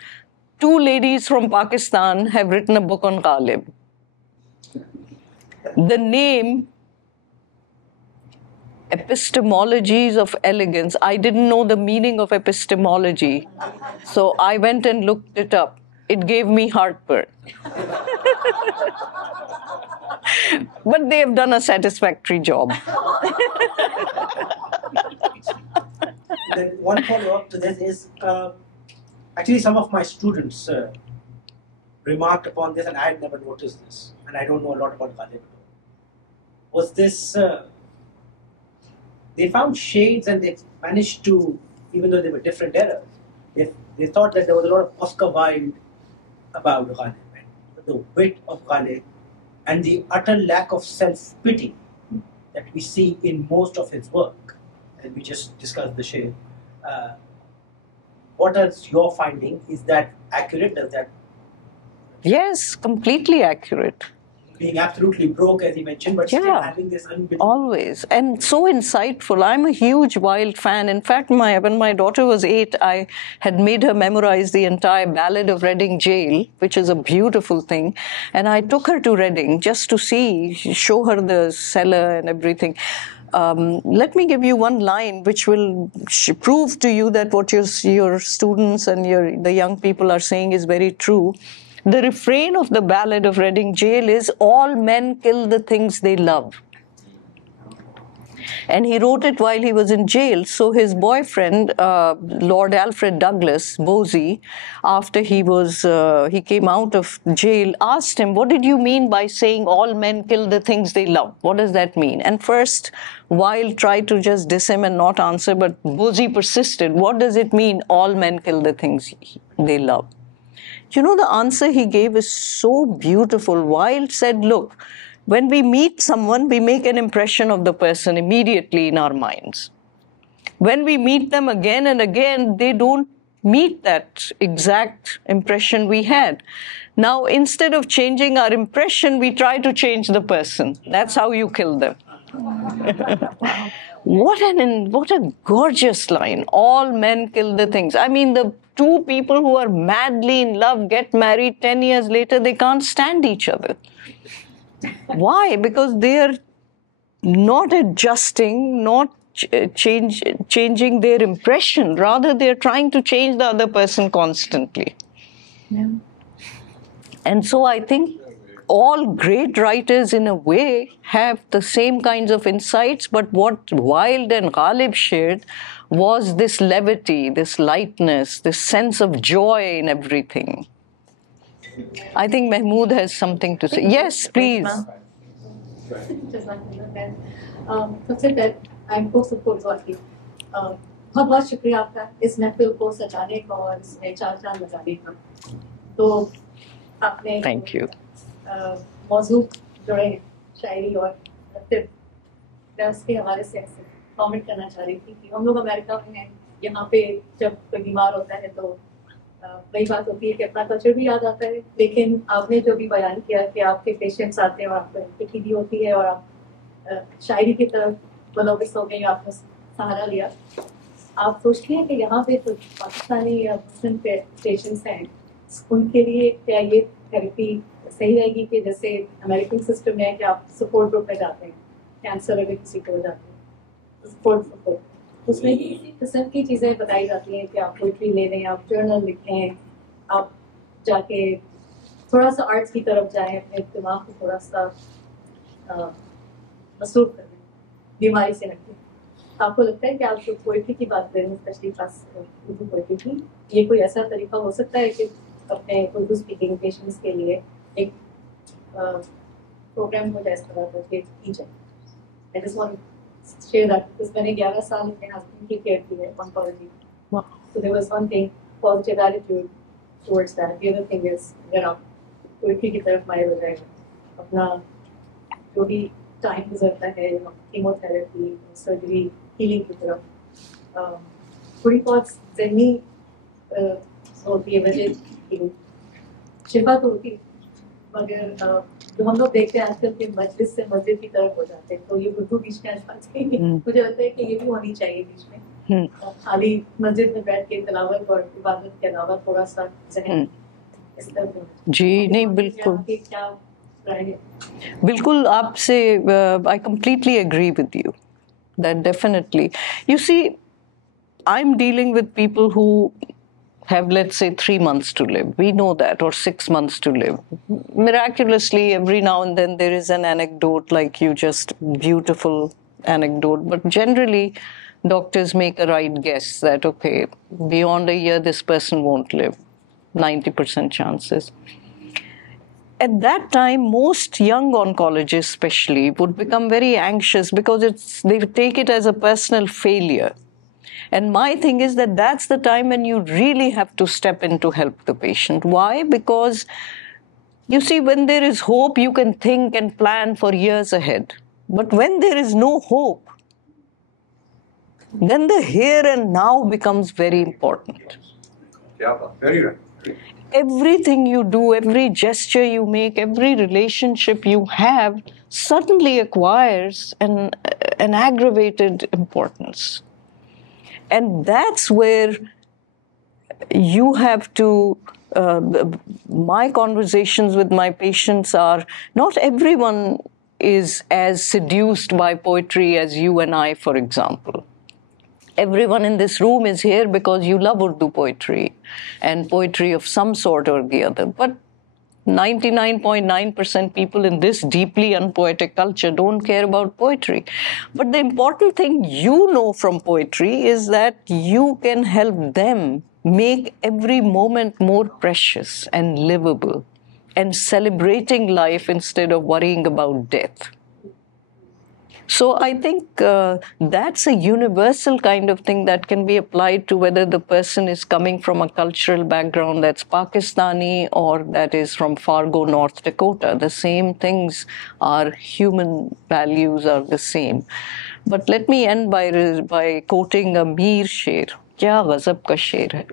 2 ladies from Pakistan have written a book on Ghalib. The name Epistemologies of Elegance, I didn't know the meaning of epistemology. So I went and looked it up. It gave me heartburn. But they have done a satisfactory job. Then one follow-up to this is, actually some of my students remarked upon this, and I had never noticed this, and I don't know a lot about Ghalib. Was this... they found shades, and they managed to, even though they were different eras, they thought that there was a lot of Oscar Wilde about Ghalib, the wit of Ghalib, and the utter lack of self-pity that we see in most of his work. And we just discussed the shade. What is your finding? Is that accurate? Does that? Yes, completely accurate. Being absolutely broke, as he mentioned, but still having this unbelievable... Always. And so insightful. I'm a huge Wilde fan. In fact, when my daughter was 8, I had made her memorize the entire Ballad of Reading Jail, which is a beautiful thing. And I took her to Reading just to show her the cellar and everything. Let me give you one line which will prove to you that what your students and the young people are saying is very true. The refrain of the Ballad of Reading Jail is, all men kill the things they love. And he wrote it while he was in jail. So his boyfriend, Lord Alfred Douglas, Bosie, after he came out of jail, asked him, what did you mean by saying all men kill the things they love? What does that mean? And first, Wilde tried to just diss him and not answer, but Bosie persisted. What does it mean, all men kill the things they love? The answer he gave is so beautiful. Wilde said, look, when we meet someone, we make an impression of the person immediately in our minds. When we meet them again and again, they don't meet that exact impression we had. Now, instead of changing our impression, we try to change the person. That's how you kill them. What a gorgeous line. All men kill the things. I mean, the 2 people who are madly in love get married 10 years later, they can't stand each other. Why? Because they are not adjusting, not changing their impression. Rather, they are trying to change the other person constantly. Yeah. And so I think all great writers, in a way, have the same kinds of insights, but what Wilde and Ghalib shared was this levity, this lightness, this sense of joy in everything. I think Mehmood has something to say. Yes, please. सबसे पहले आपको support करती हूँ बहुत बहुत शुक्रिया आपका इस महफिल को सजाने का और इसमें 4 चांद लगाने का तो आपने Thank you. मौजू जुड़े शायरी और फिर मैं उसके हवाले से कमेंट करना चाह रही थी कि हम लोग अमेरिका में हैं यहाँ पे जब कोई बीमार होता है तो वही बात होती है कि अपना कल्चर भी याद आता है लेकिन आपने जो भी बयान किया कि आपके पेशेंट्स आते हैं और आपको एम्पैथी भी होती है और आप शायरी की तरफ मुलविस हो गई आपने सहारा लिया आप सोचते हैं कि यहाँ पे तो पाकिस्तानी या मुस्लिम पेशेंट्स हैं उनके लिए क्या ये थेरेपी सही रहेगी कि जैसे अमेरिकन सिस्टम में है कि आप सपोर्ट ग्रुप में जाते हैं कैंसर अगर किसी को हो जाते हैं सपोर्ट उसमें भी इसी किस्म की चीज़ें बताई जाती हैं कि आप पोइट्री ले लें, आप जर्नल लिखें, आप जाके थोड़ा सा आर्ट्स की तरफ जाएं, अपने दिमाग को थोड़ा सा मसरूफ कर दें बीमारी से निकलें। आपको लगता है कि आप जो पोइट्री की बात करें, स्पेशली खास उर्दू पोइट्री की, ये कोई ऐसा तरीका हो सकता है कि अपने उर्दू स्पीकिंग पेशेंट्स के लिए एक प्रोग्राम हो जाए इस तरह करके की जाए? I just want to share that because मैंने 11 साल अपने हस्बैंड की केयर की है oncology, so there was one thing positive attitude towards that. The other thing is अगर आप पोइट्री की तरफ माइल हो जाएगा, अपना जो भी टाइम गुजरता है कीमोथेरेपी, सर्जरी, हीलिंग की तरफ थोड़ी बहुत ज़हनी होती है वजह, शिफा तो होती है, मगर जो हम लोग देखते हैं आजकल के मस्जिद से मस्जिद की तरफ हो जाते हैं, तो ये उर्दू बीच में आ जाते हैं। मुझे लगता है कि ये भी होनी चाहिए बीच में, खाली मस्जिद में बैठ के तिलावत और इबादत के अलावा थोड़ा सा ज़हन इस तरफ। जी नहीं, बिल्कुल क्या राय है? बिल्कुल आपसे I completely agree with you that definitely. You see, I'm dealing with people who have, let's say, 3 months to live. We know that, or 6 months to live. Miraculously, every now and then there is an anecdote, like you just, beautiful anecdote. But generally, doctors make a right guess that, okay, beyond a year, this person won't live. 90% chances. At that time, most young oncologists especially would become very anxious because they take it as a personal failure. And my thing is that that's the time when you really have to step in to help the patient. Why? Because, you see, when there is hope, you can think and plan for years ahead. But when there is no hope, then the here and now becomes very important. Yeah, very right. Everything you do, every gesture you make, every relationship you have suddenly acquires an aggravated importance. And that's where you have to, my conversations with my patients are, not everyone is as seduced by poetry as you and I, for example. Everyone in this room is here because you love Urdu poetry and poetry of some sort or the other. But 99.9% people in this deeply unpoetic culture don't care about poetry. But the important thing you know from poetry is that you can help them make every moment more precious and livable and celebrating life instead of worrying about death. So I think that's a universal kind of thing that can be applied to whether the person is coming from a cultural background that's Pakistani or that is from Fargo, North Dakota. The same things are, human values are the same. But let me end by quoting a Mir sher. Kya ghazab ka sher hai.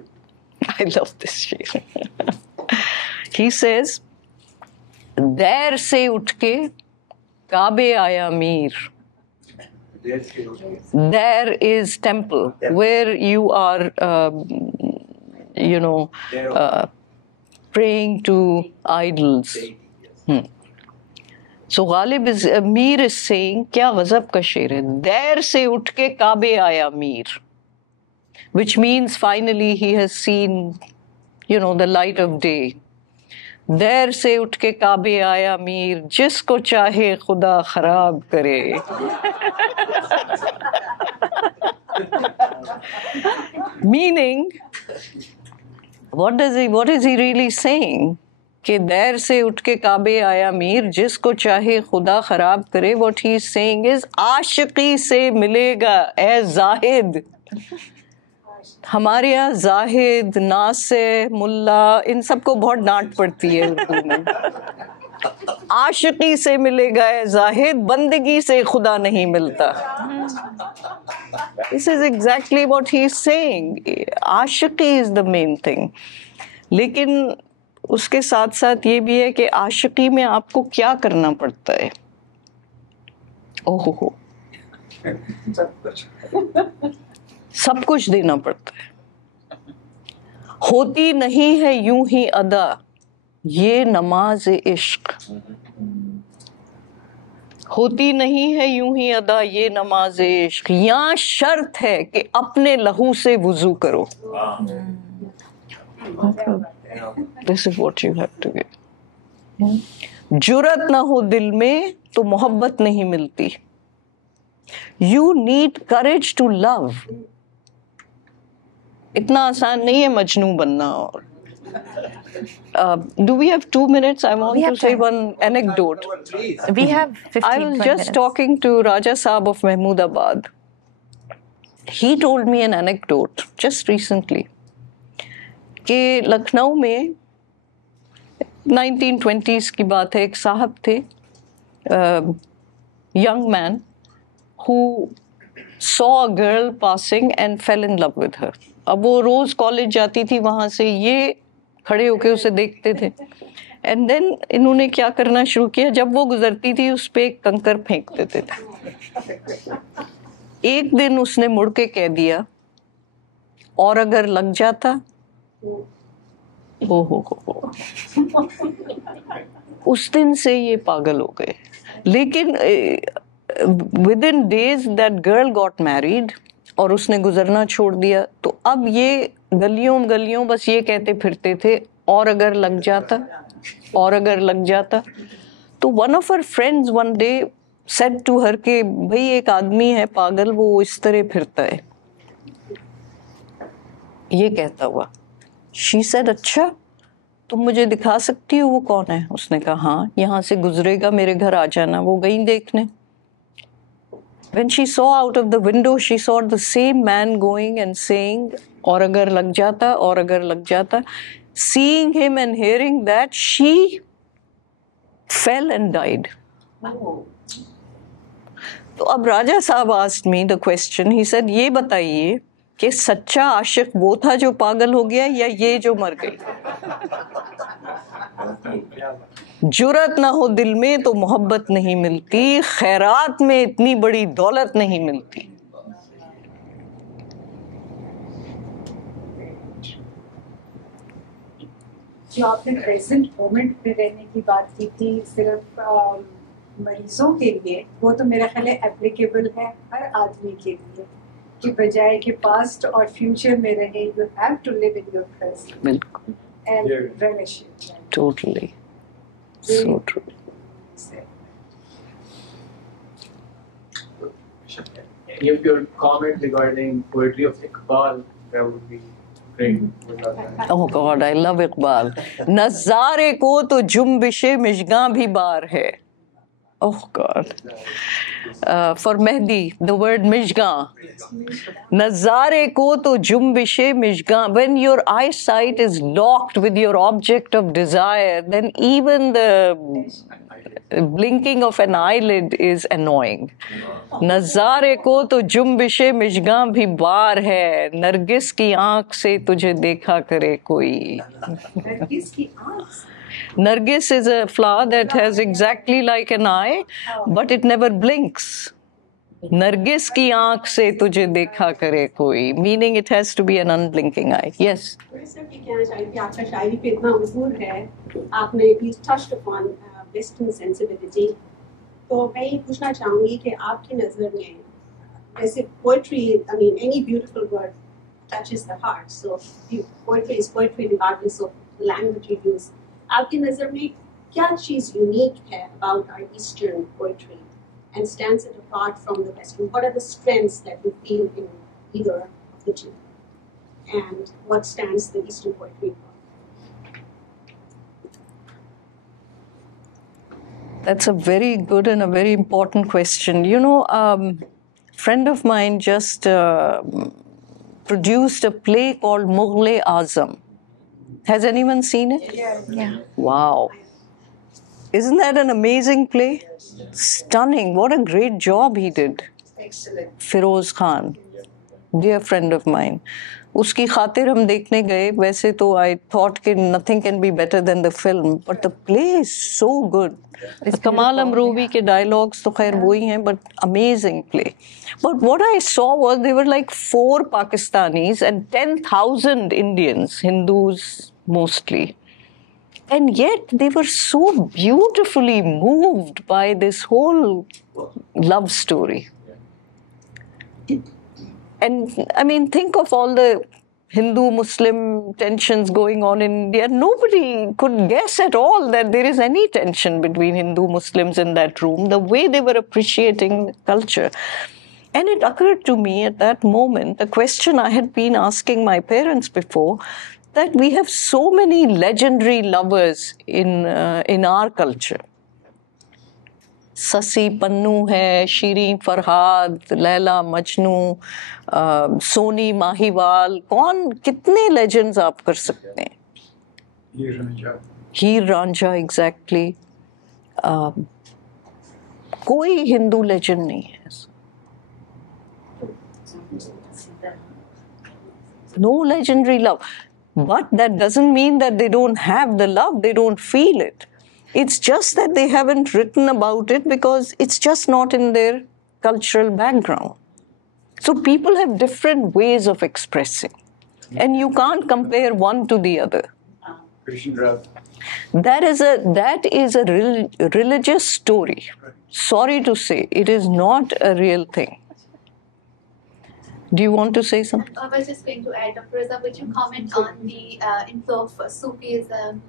I love this sher. He says, "Dair se utھ ke Kaabe aaya Mir." There is temple where you are, praying to idols. So Ghalib is, Mir is saying, kya ghazab ka sher hai? There se utھ ke Kaabe aaya Mir. Which means finally he has seen, the light of day. देर से उठ के काबे आया मीर, जिसको चाहे खुदा खराब करे. Meaning, what is he really saying? कि देर से उठ के काबे आया मीर, जिसको चाहे खुदा खराब करे. What he is saying is, आशिकी से मिलेगा ए जाहिद. हमारे यहाँ जाहिद, नासे, मुल्ला, इन सबको बहुत डांट पड़ती है उर्दू में. आशिकी से मिलेगा है जाहिद, बंदगी से खुदा नहीं मिलता. This is exactly what he is saying. Aashiqui is the main thing. लेकिन उसके साथ साथ ये भी है कि आशिकी में आपको क्या करना पड़ता है. ओहो, सब कुछ देना पड़ता है. होती नहीं है यूं ही अदा ये नमाज इश्क. होती नहीं है यूं ही अदा ये नमाज इश्क, यहाँ शर्त है कि अपने लहू से वुजू करो. This is what you have to get. जुरत ना हो दिल में तो मोहब्बत नहीं मिलती. You need courage to love. इतना आसान नहीं है मजनू बनना. और do we have 2 minutes? I want to say one anecdote. We have 15 I was 20 just minutes. talking to Raja Saab of Mehmoodabad. He told me an anecdote just recently कि लखनऊ में 1920s की बात है. एक साहब थे, young man who saw a girl passing and fell in love with her. अब वो रोज कॉलेज जाती थी, वहां से ये खड़े होके उसे देखते थे. एंड देन इन्होंने क्या करना शुरू किया, जब वो गुजरती थी उस पे एक कंकर फेंक देते थे. एक दिन उसने मुड़ के कह दिया, और अगर लग जाता. हो. उस दिन से ये पागल हो गए. लेकिन within days that girl got married और उसने गुजरना छोड़ दिया. तो अब ये गलियों गलियों बस ये कहते फिरते थे, और अगर लग जाता, और अगर लग जाता. तो one of her friends one day said to her कि भाई एक आदमी है पागल, वो इस तरह फिरता है, ये कहता हुआ. She said, अच्छा तुम मुझे दिखा सकती हो वो कौन है? उसने कहा हाँ, यहाँ से गुजरेगा, मेरे घर आ जाना. वो गई देखने. When she saw out of the window, she saw the same man going and saying, और अगर लग जाता, और अगर लग जाता. Seeing him and hearing that, she fell and died. तो अब राजा साहब asked me the question. He said, ये बताइए कि सच्चा आशिक वो था जो पागल हो गया या ये जो मर गई? जुरत ना हो दिल में तो मोहब्बत नहीं मिलती, खैरात में इतनी बड़ी दौलत नहीं मिलती. जो आपने प्रेजेंट मोमेंट में रहने की बात की थी सिर्फ मरीजों के लिए, वो तो मेरा ख्याल है एप्लीकेबल है हर आदमी के लिए, कि बजाय कि पास्ट और फ्यूचर में रहे, you have to live in your present. बिल्कुल. And relish it. Totally. So true. If your comment regarding poetry of Iqbal, that would be great. Oh God, I love Iqbal. नज़ारे को तो जुम्बिशे मिजगां भी बार है. Oh God. For Mehdi, the word mishgan. Nazare ko to jumbishe mishgan. When your eyesight is locked with your object of desire, then even the blinking of an eyelid is annoying. Nazare ko to jumbishe mishgan bhi baar hai. Nargis ki aankh se tujhe dekha kare koi. Nargis ki aankh. Nargis is a flower that has exactly like an eye, but it never blinks. Nargis ki aankh se tujhe dekha kare koi, meaning it has to be an unblinking eye. Yes. आपका शायरी पे इतना मशहूर है, आपने you touched upon Western sensibility. तो मैं ये पूछना चाहूँगी कि आपकी नज़र में ऐसे poetry, I mean any beautiful word touches the heart. So poetry is poetry regardless of the language you use. आपकी नज़र में क्या चीज़ यूनिक है about our Eastern poetry and stands it apart from the Western? What are the strengths that you feel in either of the two? And what stands the Eastern poetry for? That's a very good and a very important question. You know, a friend of mine just produced a play called Mughal-e-Azam. Has anyone seen it? Yeah. Wow. Isn't that an amazing play? Stunning. What a great job he did. Excellent. Feroz Khan, dear friend of mine. उसकी खातिर हम देखने गए. वैसे तो I thought कि nothing can be better than the film, but the play is so good. कमाल अमरूवी के dialogues तो खैर वही हैं, but amazing play. But what I saw was they were like 4 Pakistanis and 10,000 Indians, Hindus mostly. And yet they were so beautifully moved by this whole love story. And I mean, think of all the Hindu-Muslim tensions going on in India. Nobody could guess at all that there is any tension between Hindu-Muslims in that room, the way they were appreciating the culture. And it occurred to me at that moment, a question I had been asking my parents before, that we have so many legendary lovers in our culture. Sasi Pannu hai, Shiri Farhad, Laila Majnu, Soni Mahiwal. कौन कितने legends आप कर सकते हैं? हीर रांझा. हीर Ranjha, exactly. कोई Hindu legend नहीं है. No legendary love. But that doesn't mean that they don't have the love, they don't feel it. It's just that they haven't written about it because it's just not in their cultural background. So people have different ways of expressing. And you can't compare one to the other. That is a religious story. Sorry to say, it is not a real thing. Do you want to say something? I was just going to add, Dr. Raza, would you comment on the inflow of Sufism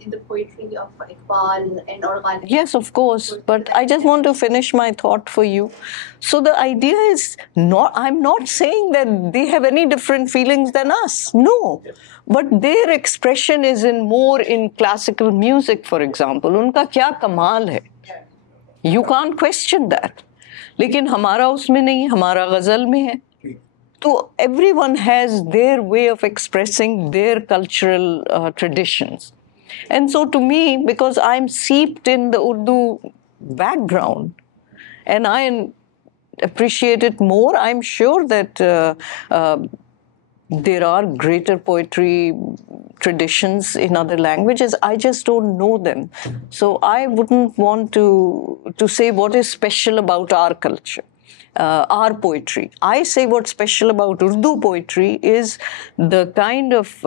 in the poetry of Iqbal and Orghani? Yes, of course. But I just want to finish my thought for you. So the idea is I'm not saying that they have any different feelings than us. No. But their expression is more in classical music, for example. Unka kya kamal hai? You can't question that. लेकिन हमारा उसमें नहीं, हमारा गजल में है. So everyone has their way of expressing their cultural traditions. And so to me, because I'm seeped in the Urdu background and I appreciate it more, I'm sure that there are greater poetry traditions in other languages. I just don't know them. So I wouldn't want to say what is special about our culture. Our poetry. I say what's special about Urdu poetry is the kind of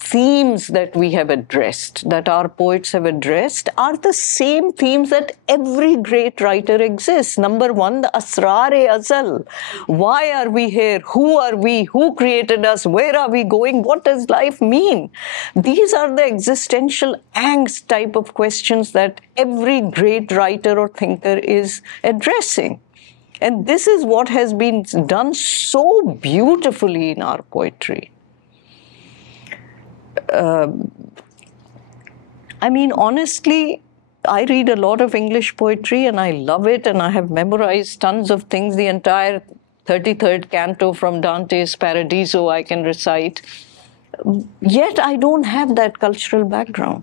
themes that we have addressed, that our poets have addressed, are the same themes that every great writer exists. Number one, the Asrar-e-Azal. Why are we here? Who are we? Who created us? Where are we going? What does life mean? These are the existential angst type of questions that every great writer or thinker is addressing. And this is what has been done so beautifully in our poetry. I mean, honestly, I read a lot of English poetry and I love it and I have memorized tons of things. The entire 33rd canto from Dante's Paradiso I can recite. Yet I don't have that cultural background.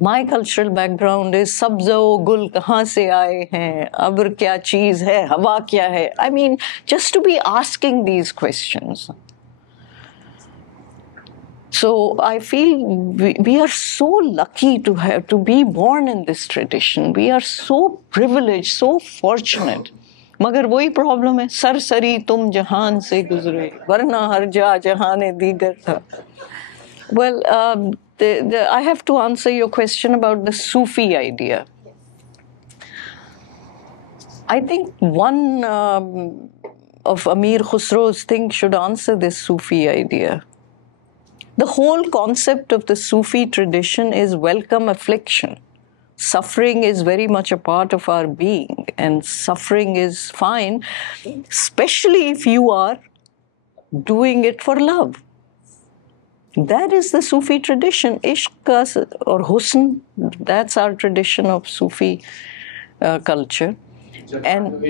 My cultural background is sabzo gul kahan se aaye hain, abr kya cheez hai, hawa kya hai. I mean, just to be asking these questions. So I feel we are so lucky to be born in this tradition. We are so privileged, so fortunate. मगर वही problem है, सरसरी तुम जहान से गुजरे, वरना हर जा जहाने दीगर था. Well, I have to answer your question about the Sufi idea. I think one of Amir Khusro's things should answer this Sufi idea. The whole concept of the Sufi tradition is welcome affliction. Suffering is very much a part of our being, and suffering is fine, especially if you are doing it for love. That is the Sufi tradition. Ishq or husn, that's our tradition of Sufi culture. And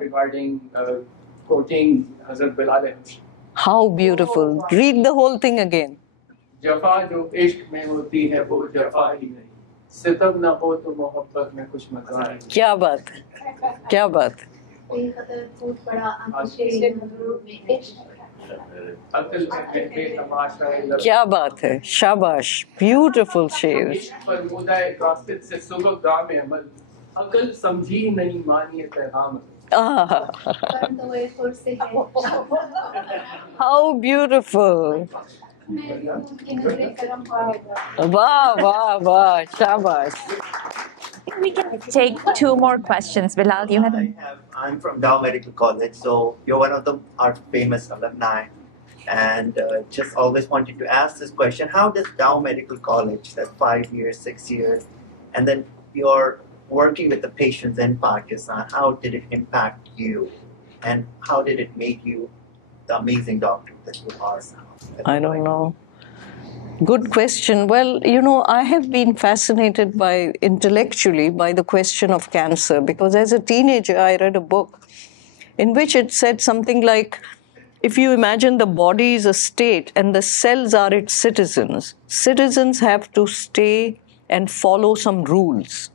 regarding quoting Hazrat Bilal. How beautiful. Read the whole thing again. जफा जो इश्क में होती है वो जफा ही नहीं, सितम ना हो तो मोहब्बत में कुछ मजा नहीं. क्या बात है, क्या बात है. क्या बात है, शाबाश, ब्यूटीफुल शेर. फरमूदा कासिद से सुबह गाम अमल, अकल समझी नहीं मानिए पैगाम. कर्म तो वो एक और से है How beautiful. मैं उनकी नजरें करम पाएगा Wow, wow, wow. Shabash. We can take 2 more questions. Bilal, you had I'm from Dow Medical College, so you're one of our famous alumni. And just always wanted to ask this question: how does Dow Medical College, that 5 years, 6 years, and then you're working with the patients in Pakistan, how did it impact you? And how did it make you the amazing doctor that you are now? I don't know. Good question. Well, you know, I have been fascinated intellectually by the question of cancer, because as a teenager, I read a book in which it said something like, if you imagine the body is a state and the cells are its citizens, citizens have to stay and follow some rules.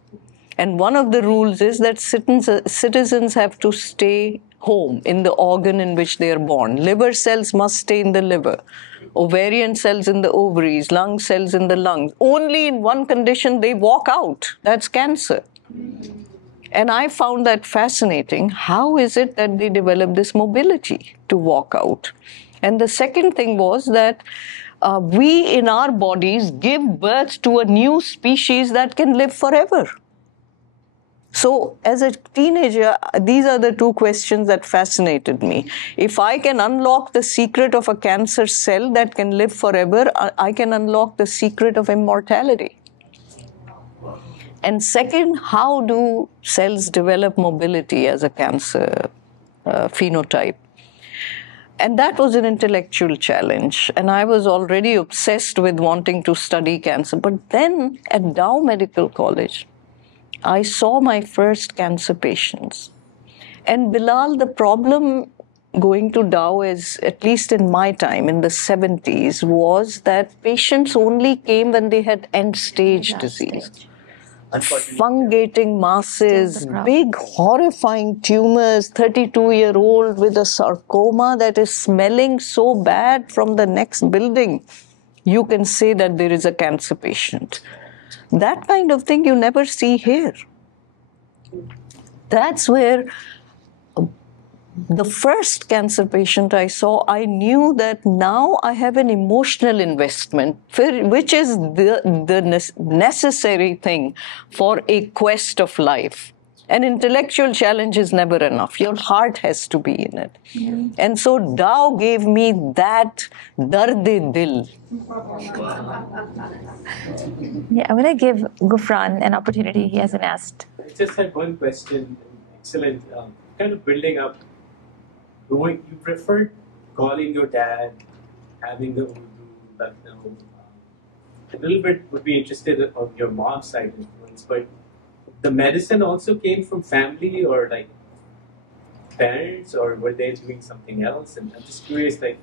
And one of the rules is that citizens have to stay home in the organ in which they are born. Liver cells must stay in the liver, ovarian cells in the ovaries, lung cells in the lungs. Only in one condition they walk out. That's cancer. And I found that fascinating. How is it that they develop this mobility to walk out? And the second thing was that we in our bodies give birth to a new species that can live forever. So as a teenager, these are the 2 questions that fascinated me. If I can unlock the secret of a cancer cell that can live forever, I can unlock the secret of immortality. And second, how do cells develop mobility as a cancer phenotype? And that was an intellectual challenge. And I was already obsessed with wanting to study cancer. But then at Dow Medical College, I saw my first cancer patients. And Bilal, the problem going to Dow is, at least in my time, in the 70s, was that patients only came when they had end-stage disease. Fungating masses, big horrifying tumors, 32-year-old with a sarcoma that is smelling so bad from the next building. You can say that there is a cancer patient. That kind of thing you never see here. That's where the first cancer patient I saw, I knew that now I have an emotional investment, which is the necessary thing for a quest of life. An intellectual challenge is never enough. Your heart has to be in it. Mm. And so Dow gave me that dard-e-dil. Yeah, I'm going to give Gufran an opportunity. He hasn't asked. I just had one question. Excellent. Kind of building up. You preferred calling your dad, having the Urdu, Lucknow. A little bit would be interested on your mom's side influence, but the medicine also came from family or like parents, or were they doing something else? And I'm just curious, like,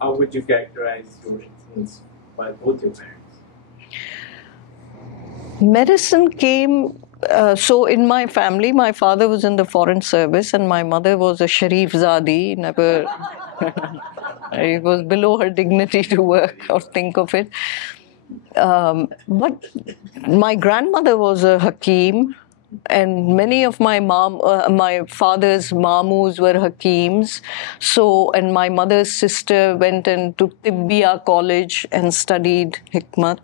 how would you characterize your influence by both your parents? Medicine came, so in my family, my father was in the foreign service and my mother was a Sharif Zadi, never, it was below her dignity to work or think of it. But my grandmother was a Hakim, and many of my father's mamus were Hakims. So, and my mother's sister went into Tibbiya college and studied Hikmat.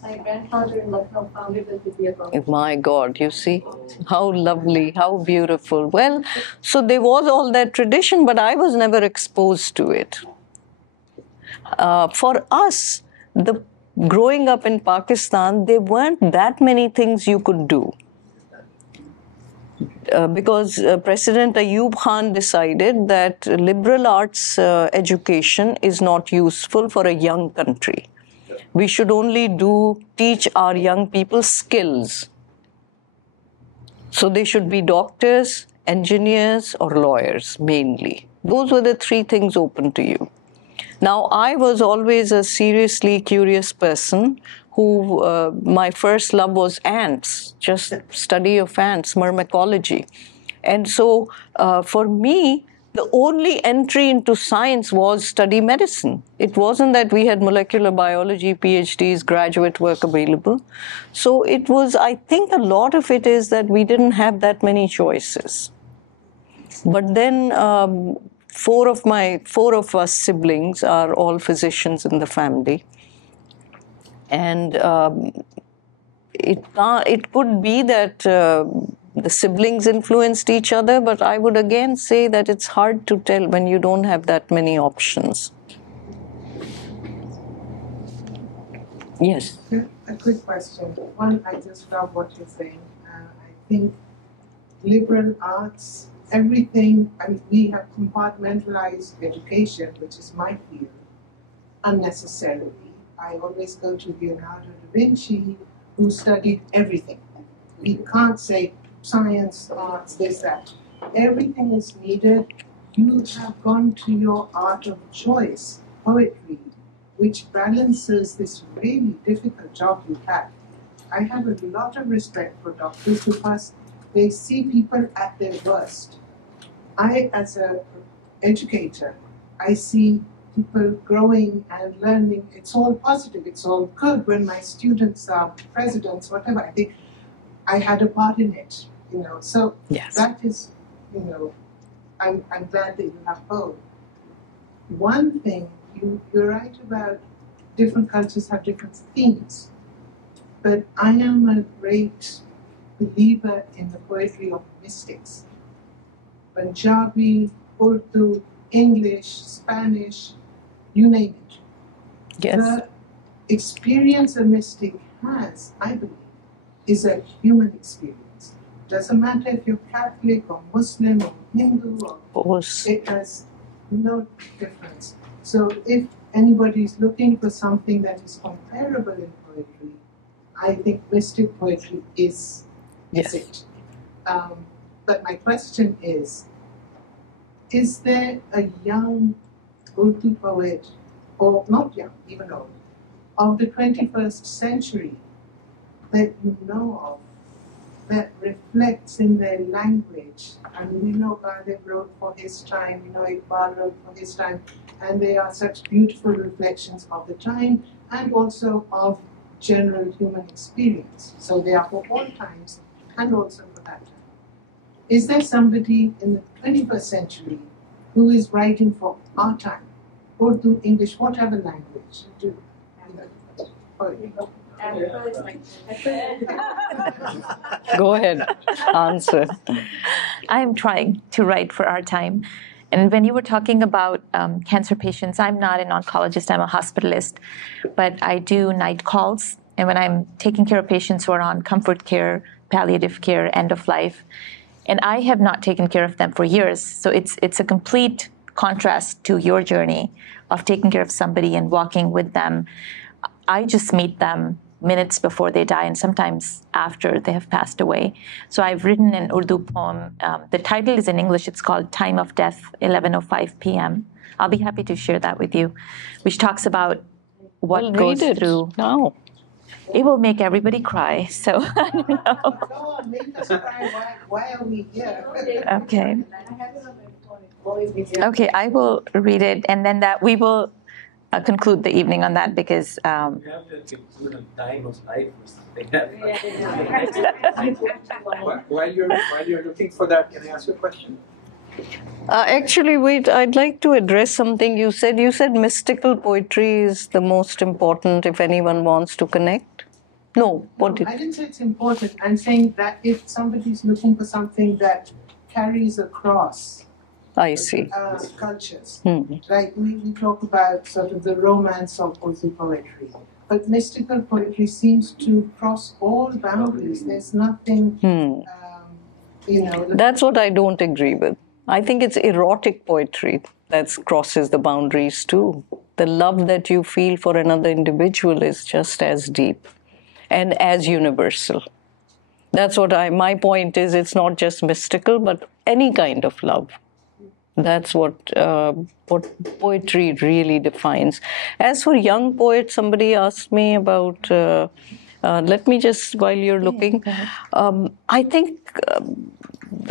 My grandfather in Lucknow founded the Tibbiya college. My God, you see, how lovely, how beautiful. Well, so there was all that tradition, but I was never exposed to it. For us, growing up in Pakistan, there weren't that many things you could do. Because President Ayub Khan decided that liberal arts education is not useful for a young country. We should only teach our young people skills. So they should be doctors, engineers, or lawyers, mainly. Those were the 3 things open to you. Now, I was always a seriously curious person who, my first love was ants, just study of ants, myrmecology. And so, for me, the only entry into science was study medicine. It wasn't that we had molecular biology, PhDs, graduate work available. So it was, I think a lot of it is that we didn't have that many choices. But then four of us siblings are all physicians in the family, and it could be that the siblings influenced each other, but I would again say that it's hard to tell when you don't have that many options. Yes. A quick question. One, I just love what you're saying. I think liberal arts, everything, I mean, we have compartmentalized education, which is my field, unnecessarily. I always go to Leonardo da Vinci, who studied everything. We can't say science, arts, this, that. Everything is needed. You have gone to your art of choice, poetry, which balances this really difficult job you have. I have a lot of respect for doctors because they see people at their worst. I, as an educator, I see people growing and learning. It's all positive, it's all good. When my students are presidents, whatever, I think I had a part in it, you know. So yes. That is, you know, I'm glad that you have both. One thing, you're right about different cultures have different themes, but I am a great believer in the poetry of mystics. Punjabi, Urdu, English, Spanish, you name it. Yes. The experience a mystic has, I believe, is a human experience. Doesn't matter if you're Catholic or Muslim or Hindu or it has no difference. So if anybody is looking for something that is comparable in poetry, I think mystic poetry is it. But my question is there a young Urdu poet, or not young, even old, of the 21st century that you know of that reflects in their language? And we know Ghalib wrote for his time, we know Iqbal wrote for his time, and they are such beautiful reflections of the time and also of general human experience. So they are for all times and also for that time. Is there somebody in the 21st century who is writing for our time, Urdu, English, whatever language? Go ahead, answer. I'm trying to write for our time. And when you were talking about cancer patients, I'm not an oncologist, I'm a hospitalist, but I do night calls. And when I'm taking care of patients who are on comfort care, palliative care, end of life, and I have not taken care of them for years. So it's a complete contrast to your journey of taking care of somebody and walking with them. I just meet them minutes before they die and sometimes after they have passed away. So I've written an Urdu poem. The title is in English. It's called Time of Death, 11:05 p.m. I'll be happy to share that with you, which talks about what goes through. No. It will make everybody cry, so I don't know. Go on, make us cry. Why are we here? Okay. Okay, I will read it, and then that we will conclude the evening on that because. You have to conclude on time of life or something. While you're looking for that, can I ask you a question? Actually, wait, I'd like to address something you said. You said mystical poetry is the most important if anyone wants to connect. No, I didn't say it's important. I'm saying that if somebody's looking for something that carries across I see. Cultures, like we talk about sort of the romance of Urdu poetry, but mystical poetry seems to cross all boundaries. There's nothing, you know. That's what I don't agree with. I think it's erotic poetry that crosses the boundaries too. The love that you feel for another individual is just as deep and as universal. That's what my point is. It's not just mystical, but any kind of love. That's what poetry really defines. As for young poets, somebody asked me about, let me just, while you're looking, I think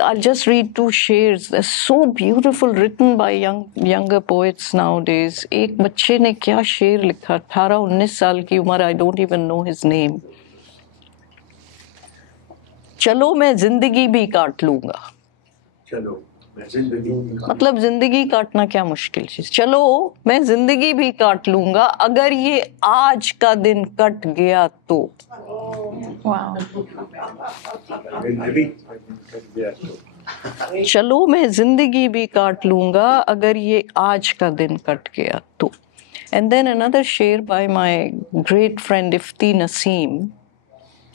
I'll just read two shares. They're so beautiful, written by younger poets nowadays. एक बच्चे ने क्या शेर लिखा, 18-19 साल की उम्र, I don't even know his name. चलो मैं जिंदगी भी काट लूंगा. चलो मतलब जिंदगी काटना क्या मुश्किल चीज। चलो मैं जिंदगी भी काट लूंगा अगर ये आज का दिन कट गया तो। चलो मैं जिंदगी भी काट लूंगा अगर ये आज का दिन कट गया तो। And then another sher by my great friend Ifti Naseem,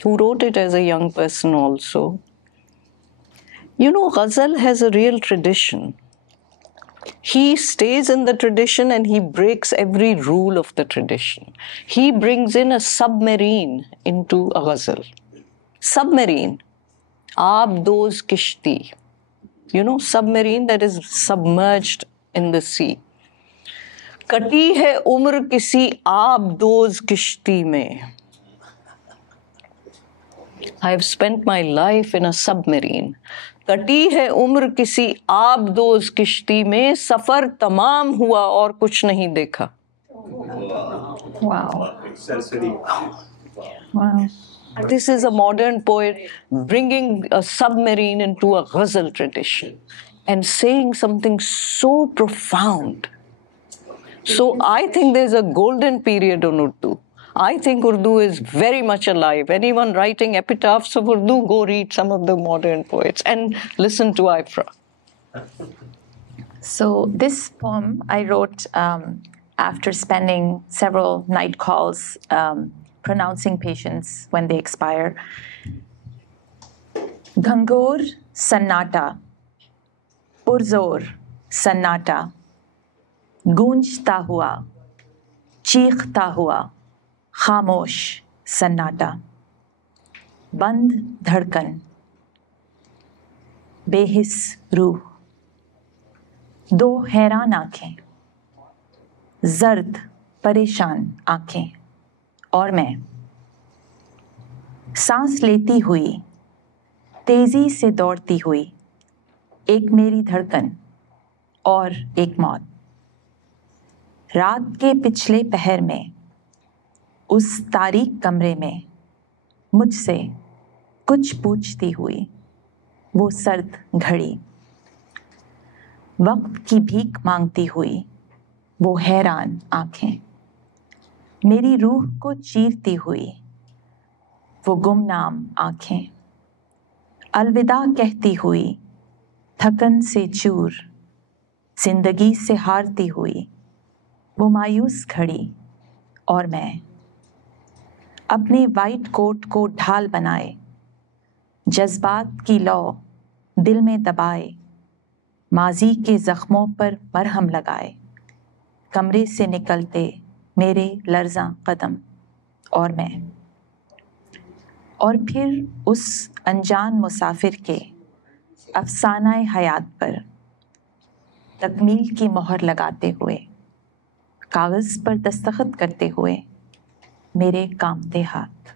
who wrote it as a young person also. You know, ghazal has a real tradition. He stays in the tradition and he breaks every rule of the tradition. He brings in a submarine into a ghazal. Submarine. Aabdoz kishti. You know, submarine that is submerged in the sea. कटी है उम्र किसी आबदोज किश्ती में. I have spent my life in a submarine. कटी है उम्र किसी आबदोज किश्ती में, सफर तमाम हुआ और कुछ नहीं देखा. Wow. This is a modern poet bringing a submarine into a ghazal tradition and saying something so profound. So I think there's a golden period on Urdu. I think Urdu is very much alive. Anyone writing epitaphs of Urdu, go read some of the modern poets and listen to Aifra. So this poem I wrote after spending several night calls pronouncing patients when they expire. Ghangor sannata, purzor sannata, गूंजता हुआ, चीखता हुआ, खामोश सन्नाटा, बंद धड़कन, बेहिस रूह, दो हैरान आंखें, जर्द परेशान आंखें और मैं, सांस लेती हुई, तेजी से दौड़ती हुई, एक मेरी धड़कन और एक मौत. रात के पिछले पहर में, उस तारीक कमरे में, मुझसे कुछ पूछती हुई, वो सर्द घड़ी, वक्त की भीख मांगती हुई, वो हैरान आंखें, मेरी रूह को चीरती हुई, वो गुमनाम आंखें, अलविदा कहती हुई, थकन से चूर, जिंदगी से हारती हुई, वो मायूस घड़ी और मैं, अपने वाइट कोट को ढाल बनाए, जज्बात की लौ दिल में दबाए, माजी के जख्मों पर मरहम लगाए, कमरे से निकलते मेरे लर्ज़ां कदम और मैं, और फिर उस अनजान मुसाफिर के अफसानाए हयात पर तकमील की मोहर लगाते हुए, कागज़ पर दस्तखत करते हुए मेरे कांपते हाथ,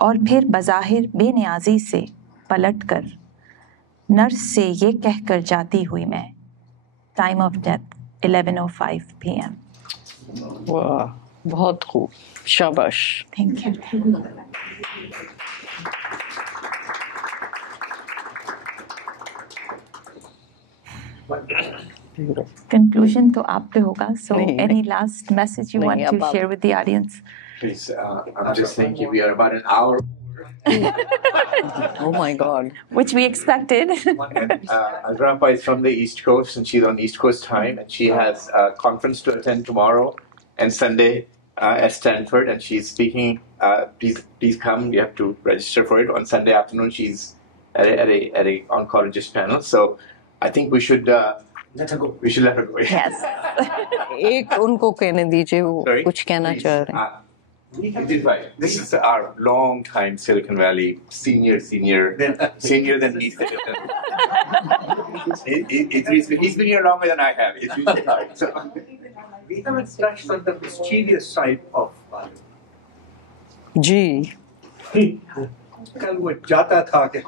और फिर बज़ाहिर बेनियाजी से पलटकर नर्स से ये कहकर जाती हुई मैं, टाइम ऑफ डेथ 11:05 PM. वाह, बहुत खूब, शाबाश. Thank you. Conclusion तो आप पे होगा. So any last message you want to share with the audience? Please, I'm just thinking we are about an hour. Oh my God. Which we expected. Azra Raza is from the East Coast and she's on East Coast time and she has a conference to attend tomorrow and Sunday at Stanford and she's speaking. Please come. You have to register for it. On Sunday afternoon she's at a oncologist panel. So I think we should let her go. We should let her go. Yes. एक उनको कहने दीजिए वो कुछ कहना चाह रहे हैं. This is our long time Silicon Valley senior than me. He's been here longer than I have. It's really hard. So. We haven't touched on the mischievous side of Farrukh. जी. कल वो जाता था कि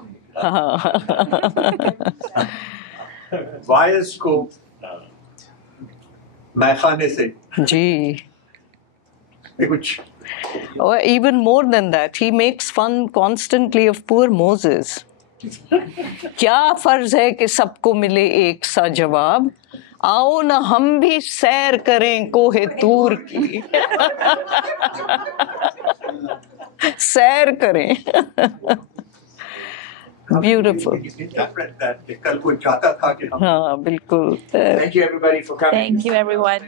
वायर्स को मैखाने से जी. कुछ. Or even more than that, he makes fun constantly of poor Moses. क्या फर्ज है कि सबको मिले एक सा जवाब, आओ ना हम भी सैर करें कोहे तूर की। सैर करें। Beautiful. कल को जाता था कि हाँ बिल्कुल। Thank you everybody for coming. Thank you, everyone.